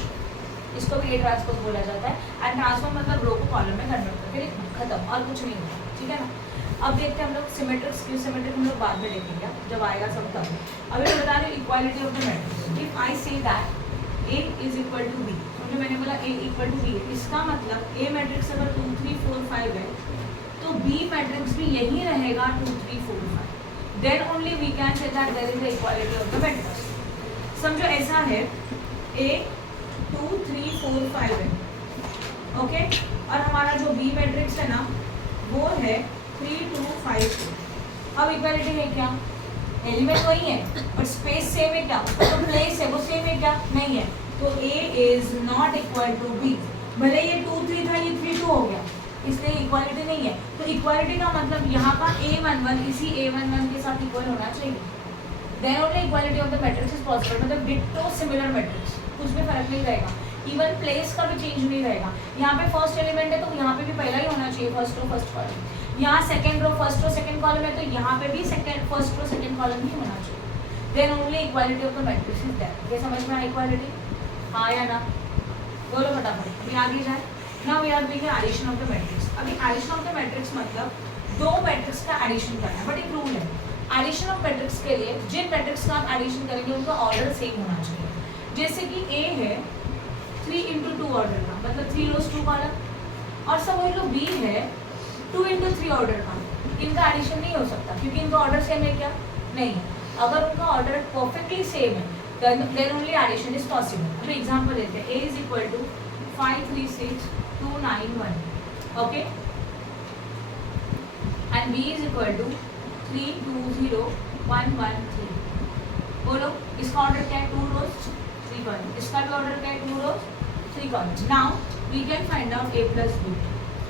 इसको भी A ट्रांसपोज बोला जाता है। एंड ट्रांसफॉर्म मतलब रो को कॉलम में कन्वर्ट करके लिखना, खत्म, और कुछ नहीं होता, ठीक है ना? अब देखते हैं हम लोग सिमेट्रिक, स्क्यू सिमेट्रिक हम लोग बाद में देखेंगे, जब आएगा सब तब। अभी मैं बता रही हूँ equality of the matrix. If I say that A is equal to B, तो मैंने बोला A इक्वल टू B, इसका मतलब A मैट्रिक्स अगर 2 3 4 5 है तो B मैट्रिक्स भी यही रहेगा 2 3 4 5, then only we can say that there is the equality of the matrix. समझो ऐसा है, A 2 3 4 5 है, ओके, और हमारा जो B मैट्रिक्स है ना वो है 3 2 5 4। अब इक्वालिटी है क्या? एलिमेंट वही है और स्पेस सेम है क्या? तो प्लेस है वो सेम है क्या? नहीं है, तो A is not equal to B। भले ये 2 3 था, ये 3 2 हो गया, इसलिए इक्वालिटी नहीं है। तो इक्वालिटी का मतलब यहाँ का A11 इसी A11 के साथ इक्वल होना चाहिए, then only equality of the matrix is possible. मतलब डिट्टो सिमिलर मैट्रिक्स, कुछ भी फर्क नहीं रहेगा, इवन प्लेस का भी चेंज नहीं रहेगा। यहाँ पे फर्स्ट एलिमेंट है तो यहाँ पे भी पहला ही होना चाहिए, फर्स्ट रो फर्स्ट कॉलम। यहाँ second row first row second column है तो यहाँ पे भी second first row second column ही होना चाहिए, then only equality of the matrix is that. ये समझ में आया इक्वालिटी? हाँ या ना? बोलो फटाफट, अभी आगे जाए। Now we are doing addition of the matrix. अभी एडिशन ऑफ द मैट्रिक्स मतलब दो मैट्रिक्स का एडिशन करना है, बट एक रूल है, एडिशन ऑफ मैट्रिक्स के लिए जिन मैट्रिक्स का आप एडिशन करेंगे उनका ऑर्डर सेम होना चाहिए। जैसे कि A है 3 into 2 ऑर्डर का, मतलब 3 rows 2 कॉलम, और सब वही लो B है 2 into 3 ऑर्डर का, इनका एडिशन नहीं हो सकता क्योंकि इनका ऑर्डर सेम है क्या? नहीं। अगर उनका ऑर्डर परफेक्टली सेम है then only addition is possible। हम एग्जांपल लेते हैं। A is equal to 5 3 6 2 9 1, okay, and B is equal to 3 2 0 1 1 3। बोलो इसका ऑर्डर क्या है? 2 rows 3 कॉलम। इसका भी ऑर्डर क्या है? 2 rows 3 column. Now we can find out A plus B।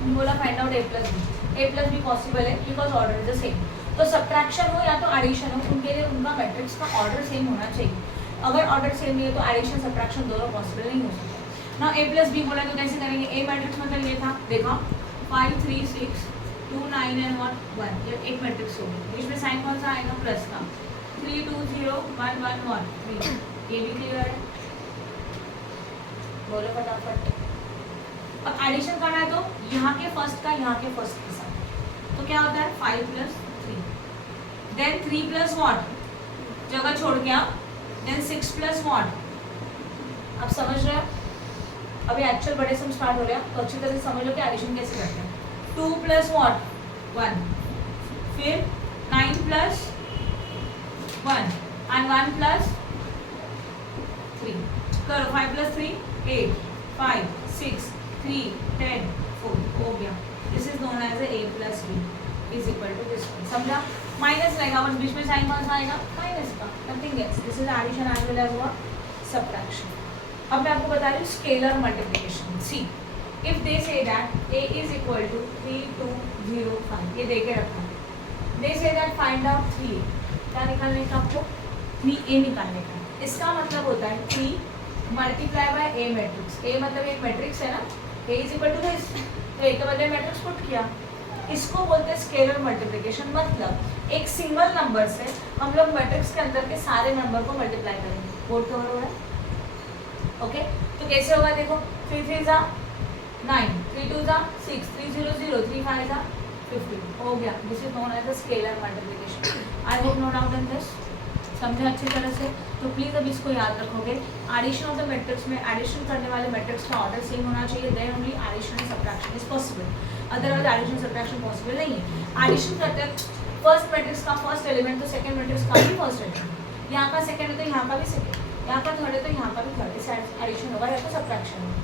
हम बोला find out A plus B। A plus B possible है because order is the same. तो सब्ट्रैक्शन हो या तो एडिशन हो, उनके लिए उनका मैट्रिक्स का ऑर्डर सेम होना चाहिए। अगर ऑर्डर सेम नहीं है तो एडिशन सब्ट्रैक्शन दोनों पॉसिबल नहीं हो सकता ना। A plus B बोला तो कैसे करेंगे? A मैट्रिक्स मतलब ये था, देखा 5 3 6 2 9 and 1, ये एक मैट्रिक्स होगी। इसमें साइन कौन सा आएगा? प्लस का। 3 2 0 1 1 1 3। ये भी क्लियर है? बोलो फटाफट। अब एडिशन करना है तो यहाँ के फर्स्ट का यहाँ के फर्स्ट के साथ, तो क्या होता है? 5 plus 3, देन 3 plus what, जगह छोड़ के आप, देन 6 plus what। अब समझ रहे हो? अभी एक्चुअल बड़े सम स्टार्ट हो रहे हैं तो अच्छी तरह से समझ लो कि एडिशन कैसे करते हैं। 2 plus what 1, फिर 9 plus 1 and 1 plus 3 करो। 5 plus 3 8 5 6 3 10 4 हो गया। This is known as A plus B is equal to this. समझा? माइनस रहेगा बस बीच में, साइन कौन सा आएगा? माइनस का, nothing else. This is addition as well as what? Subtraction. अब मैं आपको बता रही हूँ scalar multiplication. See if they say that A is equal to 3 2 0 5, ये दे के रखा है। दे say that find out 3A, क्या निकालने का आपको? 3A निकालने का। इसका मतलब होता है 3 multiply by A matrix. A मतलब एक मैट्रिक्स है ना, A is equal to this, तो A के बदले मैट्रिक्स पुट किया। इसको बोलते हैं स्केलर मल्टीप्लिकेशन। मतलब एक सिंगल नंबर से हम लोग मैट्रिक्स के अंदर के सारे नंबर को मल्टीप्लाई करेंगे। बोर्ड कवर हो रहा है? ओके, तो कैसे होगा? देखो 3 3 जा 9, 3 2 जा 6, 3 0 0, 3 5 जा 15, हो गया। This is known as a scalar multiplication. I hope no doubt in this. समझे अच्छी तरह से? तो प्लीज़ अब इसको याद रखोगे। एडिशन ऑफ द मैट्रिक्स में एडिशन करने वाले मैट्रिक्स का ऑर्डर सेम होना चाहिए, then only addition and subtraction is possible. Otherwise addition subtraction possible नहीं है। एडिशन करते हैं फर्स्ट मैट्रिक्स का फर्स्ट एलिमेंट तो सेकंड मैट्रिक्स का भी फर्स्ट एलिमेंट, यहाँ का सेकंड है तो यहाँ का भी सेकंड, यहाँ का थर्ड है तो यहाँ का भी थर्ड। इससे एडिशन होगा या तो सब्ट्रैक्शन होगा।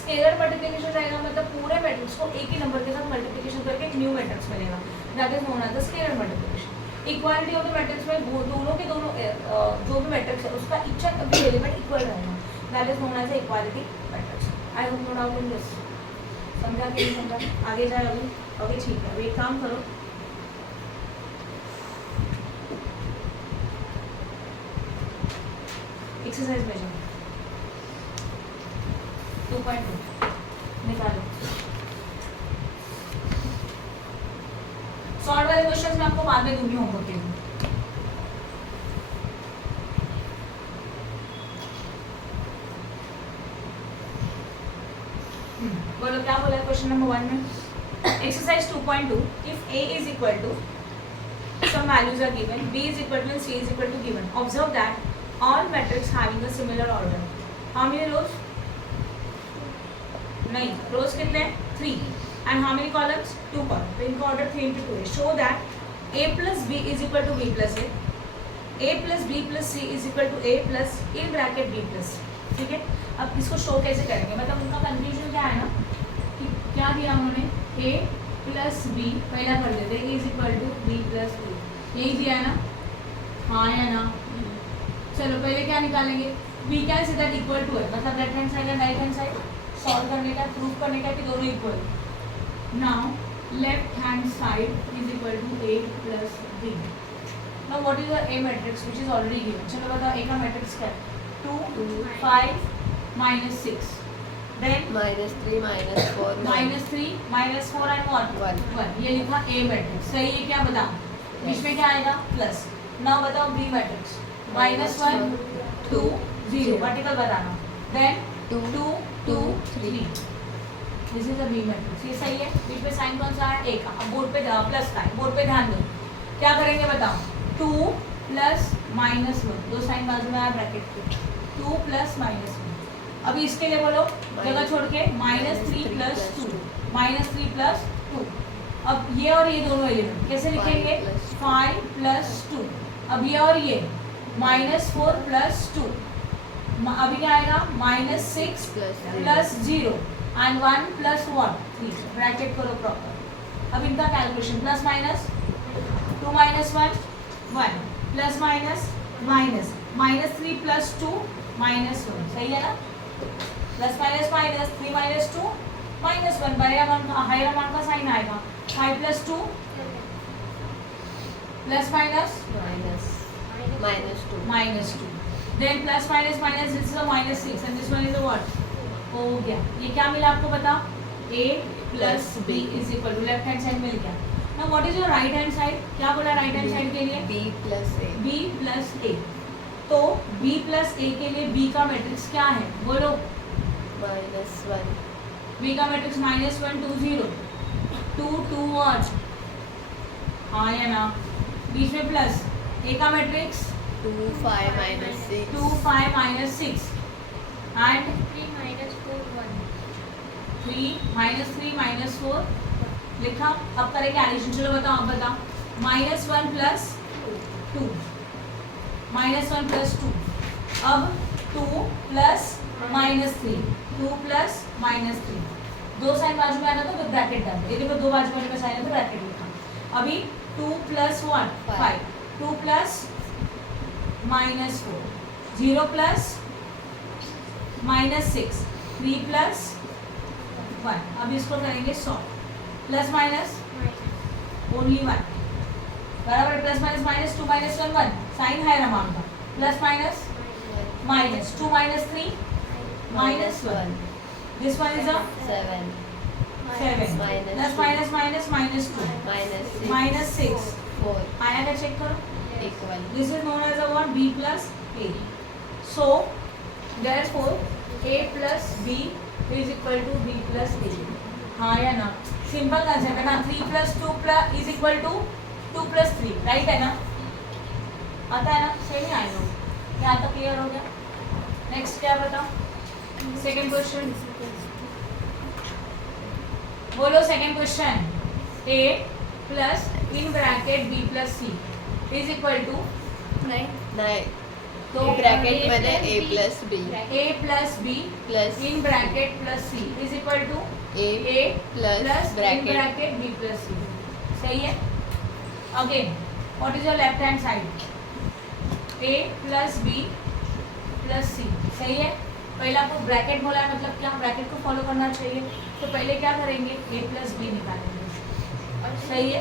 स्केलर मल्टीप्लिकेशन रहेगा मतलब पूरे मैट्रिक्स को एक ही नंबर के साथ मल्टीप्लिकेशन करके एक न्यू मैट्रिक्स मिलेगा, that is known as the scalar multiplication. Equality of the matrix में दोनों के दोनों जो भी मैट्रिक्स है उसका each and every element equal रहेगा, that is known as equality matrix. I hope no doubt in this. समझा कि नहीं समझा? आगे जाए अभी? ओके ठीक है। अभी एक काम करो, एक्सरसाइज में जाओ। 2.2 निकालो। सॉल्व वाले क्वेश्चंस मैं आपको बाद में दूंगी होमवर्क के लिए। बोलो क्या बोला है क्वेश्चन नंबर 1 में? Exercise 2.2, if A is equal to some values are given, B is equal to and C is equal to given. Observe that all matrix having a similar order. How many rows? नहीं, rows कितने हैं? 3. And how many columns? 2 columns. तो इनका order 3 into 2 है. Show that A plus B is equal to B plus A plus B plus C is equal to A plus in bracket B plus C. ठीक है? अब इसको show कैसे करेंगे? मतलब उनका कंफ्यूजन क्या है ना कि क्या दिया उन्होंने? A plus B पहला कर देते हैं, is equal to B plus A, यही दिया है ना? हाँ या ना? चलो पहले क्या निकालेंगे? We can see that equal to है, मतलब left hand side and right hand side solve करने का, प्रूव करने का कि दोनों equal. Now left hand side is equal to A plus B। Now what is the A matrix which is already given? चलो बताओ A का matrix क्या है? 2 5 -6, then -3 -4 -3 -4 and what? 1। ये लिखा A मैट्रिक्स, सही है क्या? बताओ बीच में क्या आएगा? प्लस। नाउ बताओ B मैट्रिक्स -1 2 0, वर्टिकल बताना, then 2 2 3। This is a B matrix, ये सही है। बीच में साइन कौन सा है? A का। अब बोर्ड पे प्लस का है, बोर्ड पे ध्यान दो। क्या करेंगे बताओ? 2 प्लस माइनस 1, दो साइन बाजू में आया ब्रैकेट के, 2 प्लस माइनस 1। अभी इसके लिए बोलो जगह छोड़ के -3 प्लस 2, -3 प्लस 2। अब ये और ये दोनों एलिमेंट कैसे लिखेंगे? 5 प्लस 2। अब ये और ये -4 प्लस 2, अभी क्या आएगा? -6 प्लस 0 एंड 1 प्लस 3। ब्रैकेट करो प्रॉपर। अब इनका calculation plus minus 2 minus 1 1 plus minus minus -3 plus 2 -1, सही है ना? प्लस माइनस माइनस 3 माइनस 2 -1, बड़े अमाउंट का हायर अमाउंट का साइन आएगा। 5 plus 2 plus minus -2, then plus minus minus, this is a -6 and this one is a what? हो गया। ये क्या मिला आपको बता? a plus b is equal to, left hand side मिल गया। now what is your right hand side? क्या बोला राइट हैंड साइड के लिए? b plus a। तो b plus a के लिए b का मैट्रिक्स क्या है बोलो? -1 b का मैट्रिक्स -1 2 0 2 2 what? हाँ या ना? बीच में प्लस, a का मैट्रिक्स 2 5 -6 2 5 -6 and 3 minus 4 1 3 -4 लिखा। अब करेंगे एडिशन। चलो बताओ, अब बताओ। -1 प्लस 2, -1 प्लस 2, अब 2 प्लस -3, 2 प्लस -3, दो साइन बाजू में आना तो फिर ब्रैकेट डाल दो। ये देखो दो बाजू में साइन है तो ब्रैकेट लिखा। अभी 2 प्लस 1 5, 2 प्लस -4, 0 प्लस -6, 3 प्लस 1। अब इसको करेंगे सॉल्व। प्लस माइनस ओनली 1 बराबर, plus minus -2 -1 1, sign higher amount का, plus minus -2 -3 -1, this one is a 7 7 plus minus -2 -6 4 आया क्या चेक करो? equal This is known as a what? B plus A. So, therefore, A plus B is equal to B plus A. हाँ या ना? Simple concept है ना? 3 plus 2 plus is equal to 2 plus 3, right है ना? आता है ना? सही नहीं आएगा? यहाँ तक क्लियर हो गया? नेक्स्ट क्या बताओ? सेकेंड क्वेश्चन बोलो। Second question, A plus in bracket B plus C is equal to 9 तो ब्रैकेट मध्ये a plus b A plus B plus in bracket plus C is equal to a plus in bracket bracket B plus C, सही है? Again, what is your left hand side? A plus B plus C, सही है? पहले आपको bracket बोला है, मतलब क्या ब्रैकेट को फॉलो करना चाहिए। तो पहले क्या करेंगे? A plus B निकालेंगे, सही है?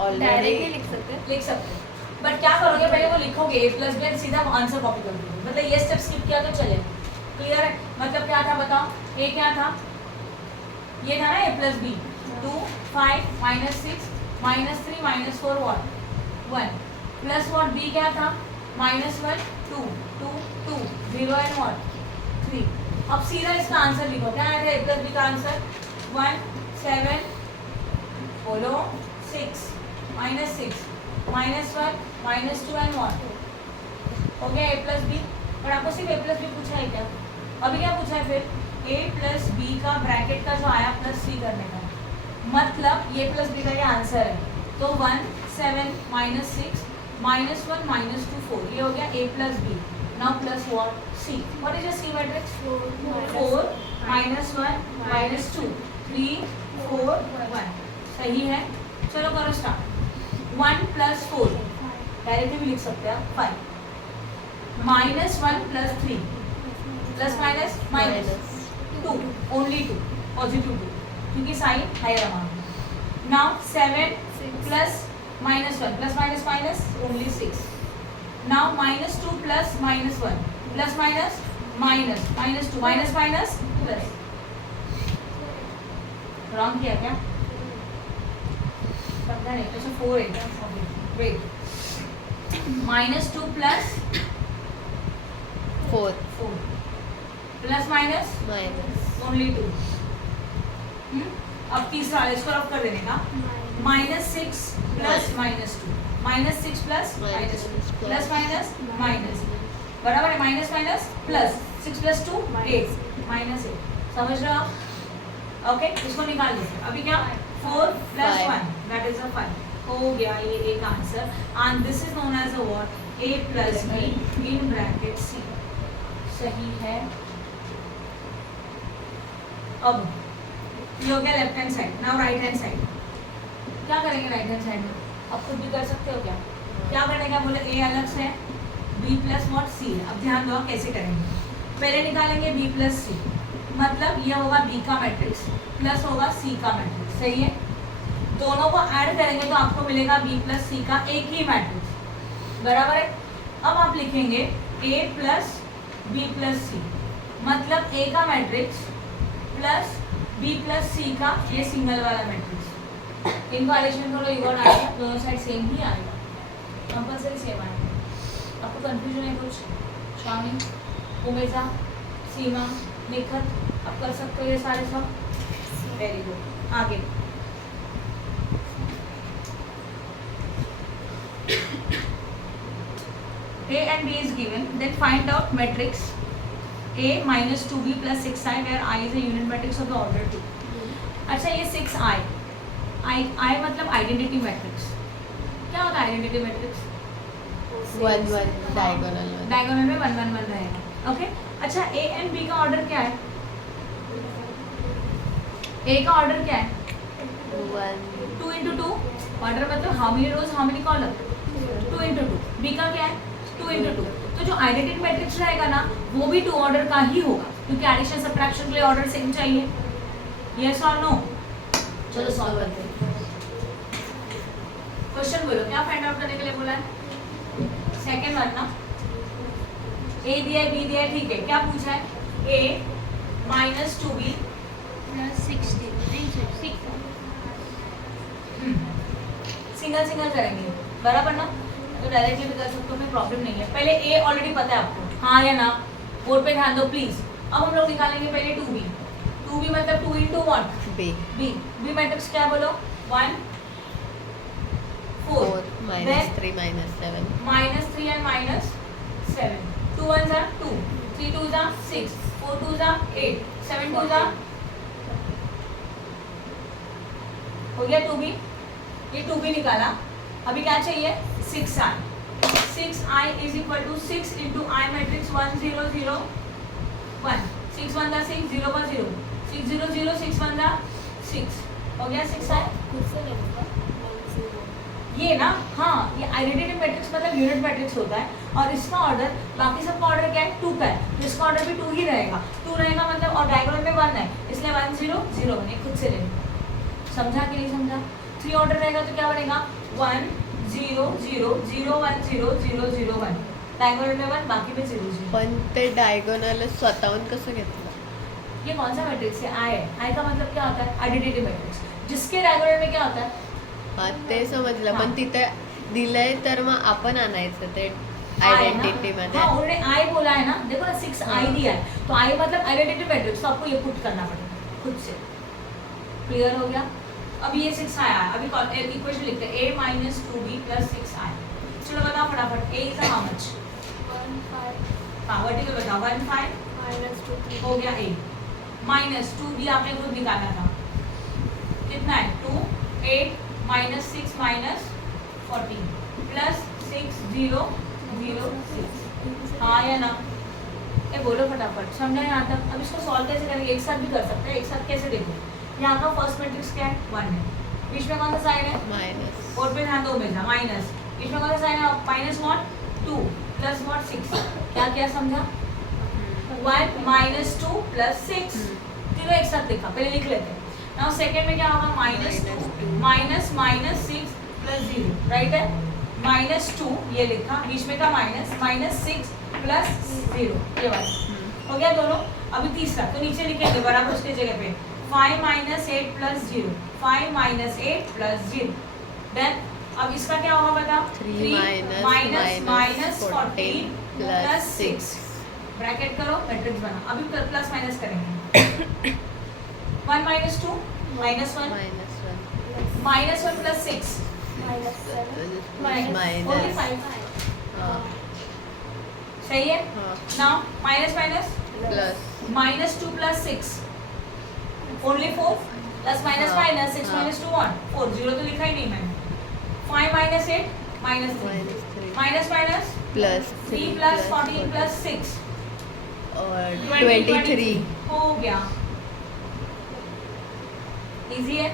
ऑलरेडी लिख सकते हैं, बट क्या करोगे? पहले वो लिखोगे A plus B, सीधा आंसर कॉपी कर दोगे। मतलब ये स्टेप स्किप किया तो चले। क्लियर है? मतलब क्या था बताओ? A क्या था? ये था ना A plus B, 2 5 -6 -3 -4 what 1 plus what B क्या था? -1 2 2 2 0 and what 3। अब सीधा इसका आंसर लिखो। क्या आया था A plus B का आंसर? 1 7 बोलो 6 -6 -1 -2 and what हो गया A plus B। पर आपको सिर्फ A plus B पूछा है क्या? अभी क्या पूछा है फिर? A plus B का ब्रैकेट का जो आया प्लस C करने का, मतलब A plus B का ये आंसर है। तो 1 7 -6 -1 -2 4, ये हो गया A plus B। Now plus what C। What is your C matrix? 4 -1 -2 3 4 1, सही है? चलो करो स्टार्ट। 1 प्लस 4 डायरेक्टली भी लिख सकते हैं आप, 5 -1 plus 3 plus minus -2 only 2 positive 2 क्योंकि sign higher amount. Now 7 plus -1 plus minus only 6। Now -2 plus -1 plus -2 minus plus. Wrong किया क्या? समझा नहीं? अच्छा 4 है, wait -2 plus 4 plus minus only 2। अब तीसरा इसको रफ कर देने का, -6 plus -2 minus 6 plus Minus, plus minus minus, बराबर है, minus minus plus, 6 plus 2 8 minus 8, समझ रहे हो आप? ओके, इसको निकाल लीजिए। अभी क्या 4 प्लस 1 दैट इज अ 5, हो गया ये एक answer. And this is known as a what, a plus b in bracket c, सही है। अब ये हो गया left hand side. Now right hand side, क्या करेंगे राइट हैंड साइड में? आप खुद भी कर सकते हो क्या? क्या करने का बोले, a अलग से है, b प्लस व्हाट c है। अब ध्यान दो कैसे करेंगे। पहले निकालेंगे b प्लस c, मतलब ये होगा b का मैट्रिक्स प्लस होगा c का मैट्रिक्स, सही है। दोनों को ऐड करेंगे तो आपको मिलेगा b प्लस c का एक ही मैट्रिक्स, बराबर है। अब आप लिखेंगे a plus b plus c, मतलब a का matrix plus b plus c का ये सिंगल वाला मैट्रिक्स। इनको एडिशन करो, इगोट आएगा, दोनों साइड सेम ही आएगा, कंपल्सरी सेम आएगा। आपको कंफ्यूजन है कुछ? शामी, उमेजा, सीमा, निखत, आप कर सकते हो ये सारे सब, वेरी गुड। आगे A and B is given, then find out matrix A minus 2B plus 6I where I is a unit matrix of the order 2. अच्छा, ये 6I, I मतलब आइडेंटिटी मैट्रिक्स। क्या होता है आइडेंटिटी मैट्रिक्स? 1 1 डायगोनल में, diagonal में 1 1 1 रहेगा। Okay, अच्छा A एंड B का ऑर्डर क्या है? A का ऑर्डर क्या है? 1 2 into 2, ऑर्डर मतलब how many rows how many column, 2 into 2। B का क्या है? 2 into 2। तो जो आइडेंटिटी मैट्रिक्स रहेगा ना, वो भी 2 ऑर्डर का ही होगा, क्योंकि एडिशन सब्ट्रैक्शन के लिए ऑर्डर सेम चाहिए। यस और नो? चलो सॉल्व करते हैं। क्वेश्चन बोलो, क्या फाइंड आउट करने के लिए बोला है? सेकंड वन ना, ए दिया है, बी दिया है, ठीक है। क्या पूछा है? a माइनस 2b प्लस 16 नहीं 6 सिंगल सिंगल करेंगे, बराबर ना? तो डायरेक्टली भी कर सकते हो, कोई प्रॉब्लम नहीं है। पहले a ऑलरेडी पता है आपको, हाँ या ना? बोर्ड पे ध्यान दो प्लीज। अब हम लोग निकालेंगे पहले 2b। 2b मतलब 2 into what? B b matrix क्या बोलो? 1 4 minus 3 minus 7 minus 3 and minus 7, 2 1s are 2, 3 2s are 6, 4 2s are 8, 7 2s are, हो गया 2b। ये 2b निकाला। अभी क्या चाहिए? 6i। 6i is equal to 6 into I matrix 1 0 0 1, 6 1 6, 0 1 0, 6 0 0, 6 1 6, हो गया 6i। ये ना, हाँ, ये आइडेंटिटी मैट्रिक्स मतलब यूनिट मैट्रिक्स होता है, और इसका ऑर्डर, बाकी सबका ऑर्डर क्या है? 2 का है, तो इसका ऑर्डर भी 2 ही रहेगा। 2 रहेगा मतलब, और डायगोनल में 1 है, इसलिए 1 0 0 1, खुद से लेंगे। समझा कि नहीं समझा? 3 ऑर्डर रहेगा तो क्या बनेगा? 1 0 0 0 1 0 0 0 1, डायगोनल में 1, बाकी में 0 0। पण ते डायगोनल स्वतःहून कसं घेतलं? ये कौन सा मैट्रिक्स है? आई है। आई का मतलब क्या होता है? आइडेंटिटी मैट्रिक्स, जिसके डायगोनल में क्या होता है? हा ते समजलं, हाँ. पण तिथे दिलंय तर मग आपण आणायचं ते आयडेंटिटी मध्ये. हाँ, उन्होंने आई बोला है ना, देखो ना 6 आई दिया है, तो आई मतलब आइडेंटिटी मैट्रिक्स, तो आपको ये पुट करना पड़ेगा खुद से। क्लियर हो गया? अब ये 6 आया, अभी इक्वेशन लिखते हैं, a minus 2b plus 6i। चलो बताओ फटाफट, a is how much? 1 5 हाँ, वर्टिकल बताओ, 1 5 minus 2 3 हो गया a, माइनस 2b आपने खुद निकाला था, कितना है? 2 8 minus 6 minus 14 plus 6 0 0 6, हाँ या ना? ये बोलो फटाफट, समझा यहाँ तक? अब इसको सॉल्व कैसे करेंगे? एक साथ भी कर सकते हैं, एक साथ कैसे? देखो, यहाँ का फर्स्ट मैट्रिक्स क्या है? 1 है, बीच में कौन सा साइन है? मायनस बोर्ड पे ध्यान दो मेरा, माइनस, बीच में कौन सा साइन है? Minus what? 2 plus what? 6। क्या क्या समझा? 1 minus 2 plus 6, तीनों एक साथ लिखा, पहले लिख लेते हैं। नाउ सेकंड में क्या होगा? Minus 2 minus minus 6 plus 0, right है? माइनस 2 ये लिखा, बीच में का माइनस, माइनस 6 प्लस 0, ये बात हो गया दोनों। अभी तीसरा, तो नीचे लिखेंगे बराबर उसके जगह पे 5 minus 8 plus 0, 5 minus 8 plus 0। Then अब इसका क्या होगा बता? 3 minus minus 14 plus plus 6, bracket करो, मैट्रिक्स बना। अभी प्लस माइनस करेंगे, 1 minus 2 minus 1 minus 1 minus 1 plus 6, minus 7 minus only 5 हाँ सही है हाँ now minus minus plus -2 + 6 only 4 plus minus हाँ, माइनस 6 हाँ। -2 1 4 0 तो लिखा ही नहीं मैंने 5 - 8 -3 minus 3 माइनस माइनस plus 3 + 14 + 6 और 23 23 हो गया इजी है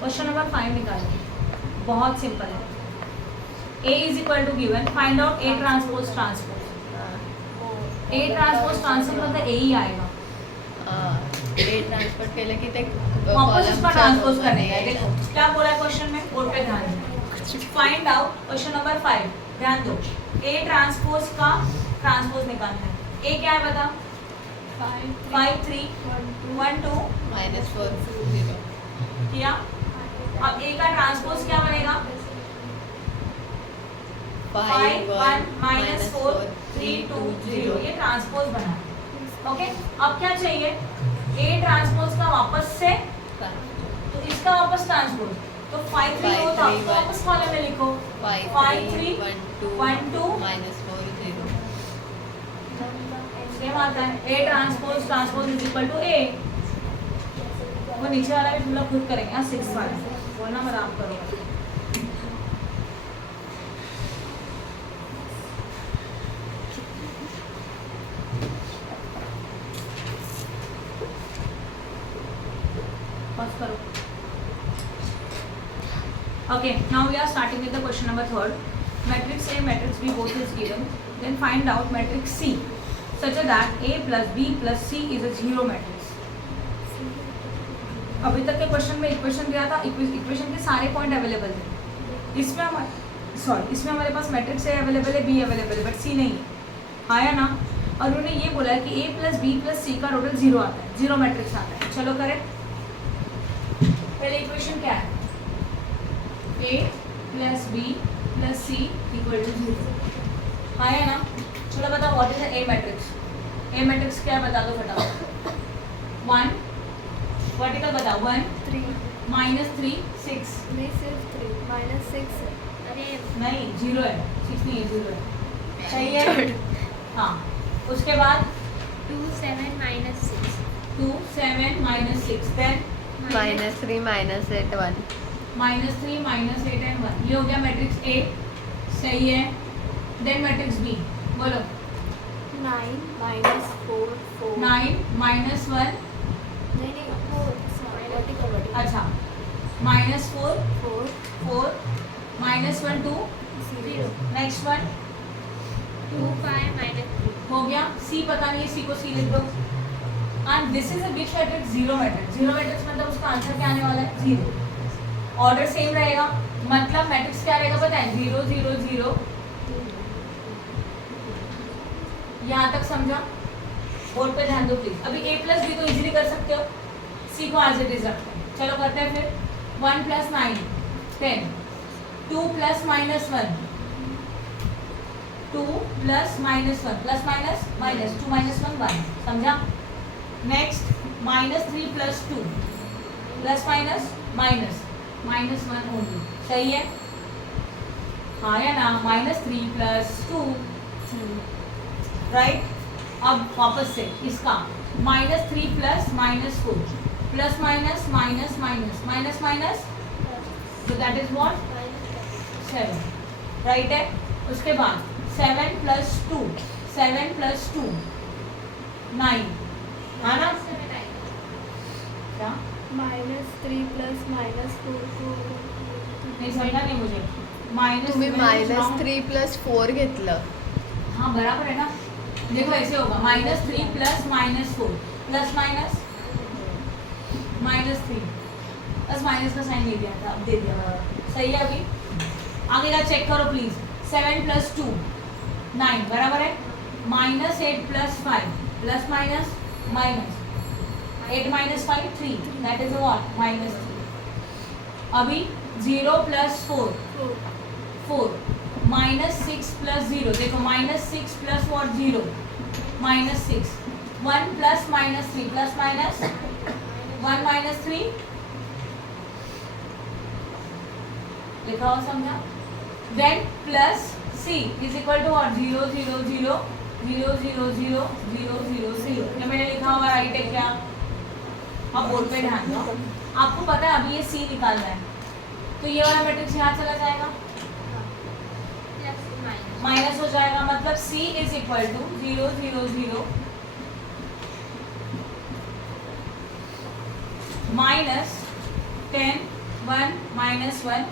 क्वेश्चन नंबर 5 निकालो बहुत सिंपल है A is equal to given find out A transpose transpose A transpose transpose मतलब A ही आएगा ए ट्रांसपोर्ट केलं की ते वापस उसका ट्रांसपोज column करने का है मध्ये देखो क्या बोला है क्वेश्चन में बोर्ड पे ध्यान दो फाइंड आउट क्वेश्चन नंबर 5 ध्यान दो A ट्रांसपोज का ट्रांसपोज निकालना है A क्या है बता 5 3 1 2 -4 0 किया अब A का ट्रांसपोज क्या बनेगा 5 1 -4 3 2 0 ये ट्रांसपोज बना ओके अब क्या चाहिए A ट्रांसपोज का वापस से तो इसका वापस ट्रांसपोज तो 5 3 हो तो आपको वापस कॉलम में लिखो 5 3 1 2 -4 0 सेम आता है A transpose transpose is equal to A वो नीचे वाला भी तुम लोग खुद करेंगे हाँ 6 वाला बोलना मत आप करो Pause करो okay now we are starting with the question number 3rd matrix A matrix B both is given then find out matrix C such that A plus B plus C is a zero matrix अभी तक के question में equation दिया था equation के सारे point available थे इसमें इसमें हमारे पास मैट्रिक्स ए अवेलेबल है बी अवेलेबल है बट सी नहीं है आया ना और उन्होंने ये बोला है कि ए प्लस बी प्लस सी का टोटल जीरो आता है जीरो मैट्रिक्स आता है चलो करें पहले इक्वेशन क्या है a plus b plus c equal to zero आया ना चलो बताओ व्हाट इज ए मैट्रिक्स क्या है बता दो फटाफट 1 वर्टिकल बताओ 1 3 -3 6 नहीं सिर्फ 3 -6 अरे नहीं जीरो है 6 नहीं है जीरो है सही है हाँ उसके बाद 2 7 -6 2 7 -6 देन -3 -8 1 -3 -8 एंड 1 ये हो गया मैट्रिक्स ए सही है देन मैट्रिक्स बी बोलो 9 -4 4 9 -1 नहीं 4 वर्टिकल अच्छा -4 4 4 -1 2 0 नेक्स्ट वन 2 5 -3 हो गया सी पता नहीं है सी को सी लिख दो and this is a big matrix zero matrix मतलब उसका आंसर क्या आने वाला है जीरो ऑर्डर सेम रहेगा मतलब मैट्रिक्स क्या रहेगा पता है 0 0 0 यहाँ तक समझा बोर्ड पे ध्यान दो प्लीज अभी a प्लस बी तो इजीली कर सकते हो c को एज इट इज रखते हैं चलो करते हैं फिर 1 + 9 10 2 + -1 2 + -1 प्लस माइनस माइनस 2 - 1 1 समझा next -3 + 2 plus minus minus -1 only सही है हाँ या ना -3 + 2 राइट अब वापस से इसका -3 + -4 plus minus minus minus minus minus so that is what 7 right है उसके बाद 7 + 2 7 + 2 9 हाँ ना क्या -3 + -4 नहीं समझा नहीं मुझे माइनस तुम्ही -3 + 4 घेतलं हाँ बराबर है ना देखो ऐसे होगा -3 + -4 प्लस माइनस -3 बस माइनस का साइन नहीं दिया था अब दे दिया सही है अभी आगे का चेक करो प्लीज 7 + 2 9 बराबर है -8 + 5 plus minus minus 8 - 5 3 that is what -3 अभी 0 + 4 4 -6 + 0, देखो -6 + what 0, -6, 1 + -3 + -1 - 3 लिखा हो, समझा? Then plus c is equal to और 0 0 0 0 0 0 0 0 0, ये मैंने लिखा हुआ राइट है क्या? अब बोर्ड पे ध्यान दो, आपको पता है अभी ये c निकालना है, तो ये वाला मैट्रिक्स यहाँ चला जाएगा, माइनस हो जाएगा, मतलब c इज इक्वल टू 0 0 0 -10 1 -1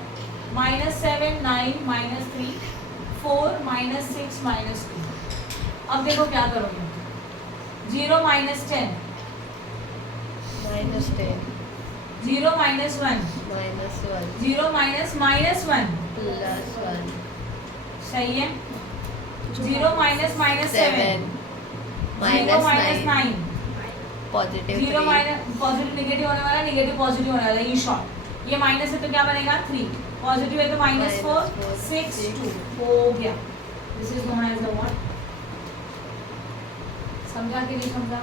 -7 9 -3 4 -6 -2। अब देखो क्या करोगे, 0 - 10 -10 0 - 1 -1 0 -1 +1 सही है, 0 - -7 7 0 -9 -9 पॉजिटिव 0 3 पॉजिटिव नेगेटिव होने वाला, नेगेटिव पॉजिटिव होने वाला, इन शॉर्ट ये माइनस है तो क्या बनेगा 3, पॉजिटिव है तो -4 6 2 हो गया। This is known as the what, समझा कि नहीं समझा?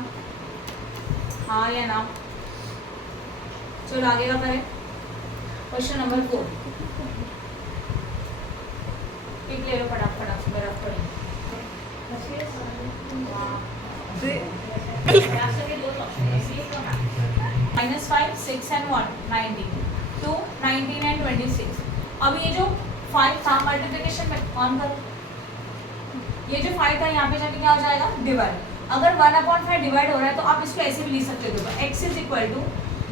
हाँ या ना? चलो आगे का करें, क्वेश्चन नंबर 4, एक ले लो फटाफट मेरा पढ़े। -5 6 and 1 19 2 19 and 26। अब ये जो 5 था मल्टीप्लिकेशन में ऑन करो, ये जो 5 था यहाँ पे जाके क्या हो जाएगा डिवाइड, अगर 1/5 डिवाइड हो रहा है तो आप इसको ऐसे भी लिख सकते हो, देखो x is equal to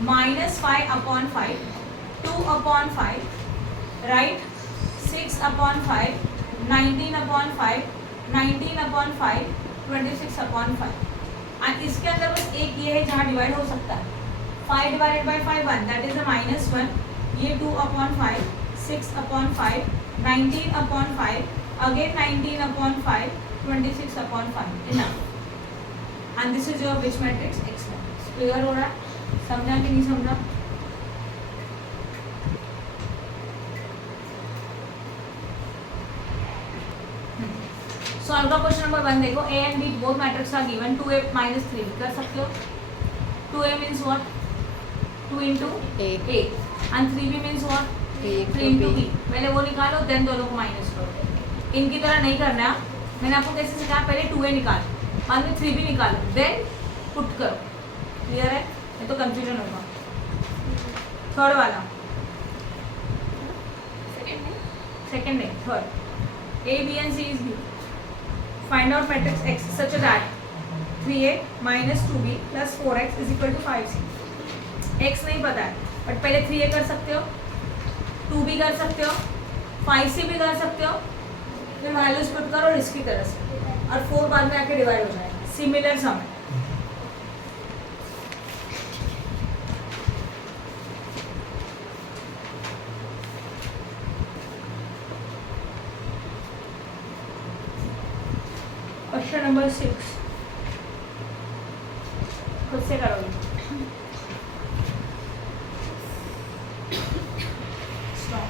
-5/5 2/5 right 6/5 19/5 19/5 26/5 and इसके अंदर बस एक ये है जहाँ डिवाइड हो सकता है, 5 / 5 1 दैट इज -1, ये 2/5 6/5 19/5 again 19/5 26/5 enough, and this is your which matrix x matrix. Clear हो रहा है? समझा कि नहीं समझा? सॉल्व का क्वेश्चन नंबर 1 देखो, a and b both matrix are given, 2a - 3 कर सकते हो, 2a means what 2 into A a and 3b means what 3 into b, पहले वो निकालो देन दोनों को माइनस करो, इनकी तरह नहीं करना है, मैंने आपको कैसे सिखाया, पहले 2a निकालो बाद में 3b निकालो देन पुट करो, क्लियर है? ये तो कंफ्यूजन होगा। थर्ड वाला, सेकंड नहीं third, a b and c is b, find out matrix x such that 3a - 2b + 4x = 5c। x नहीं पता है बट पहले 3a कर सकते हो, 2b कर सकते हो, 5c भी कर सकते हो, फिर वैल्यूज पुट करो इसकी तरह से और 4 बाद में आके डिवाइड हो जाएगा, सिमिलर सम है। क्वेश्चन नंबर 6 खुद से करोगे।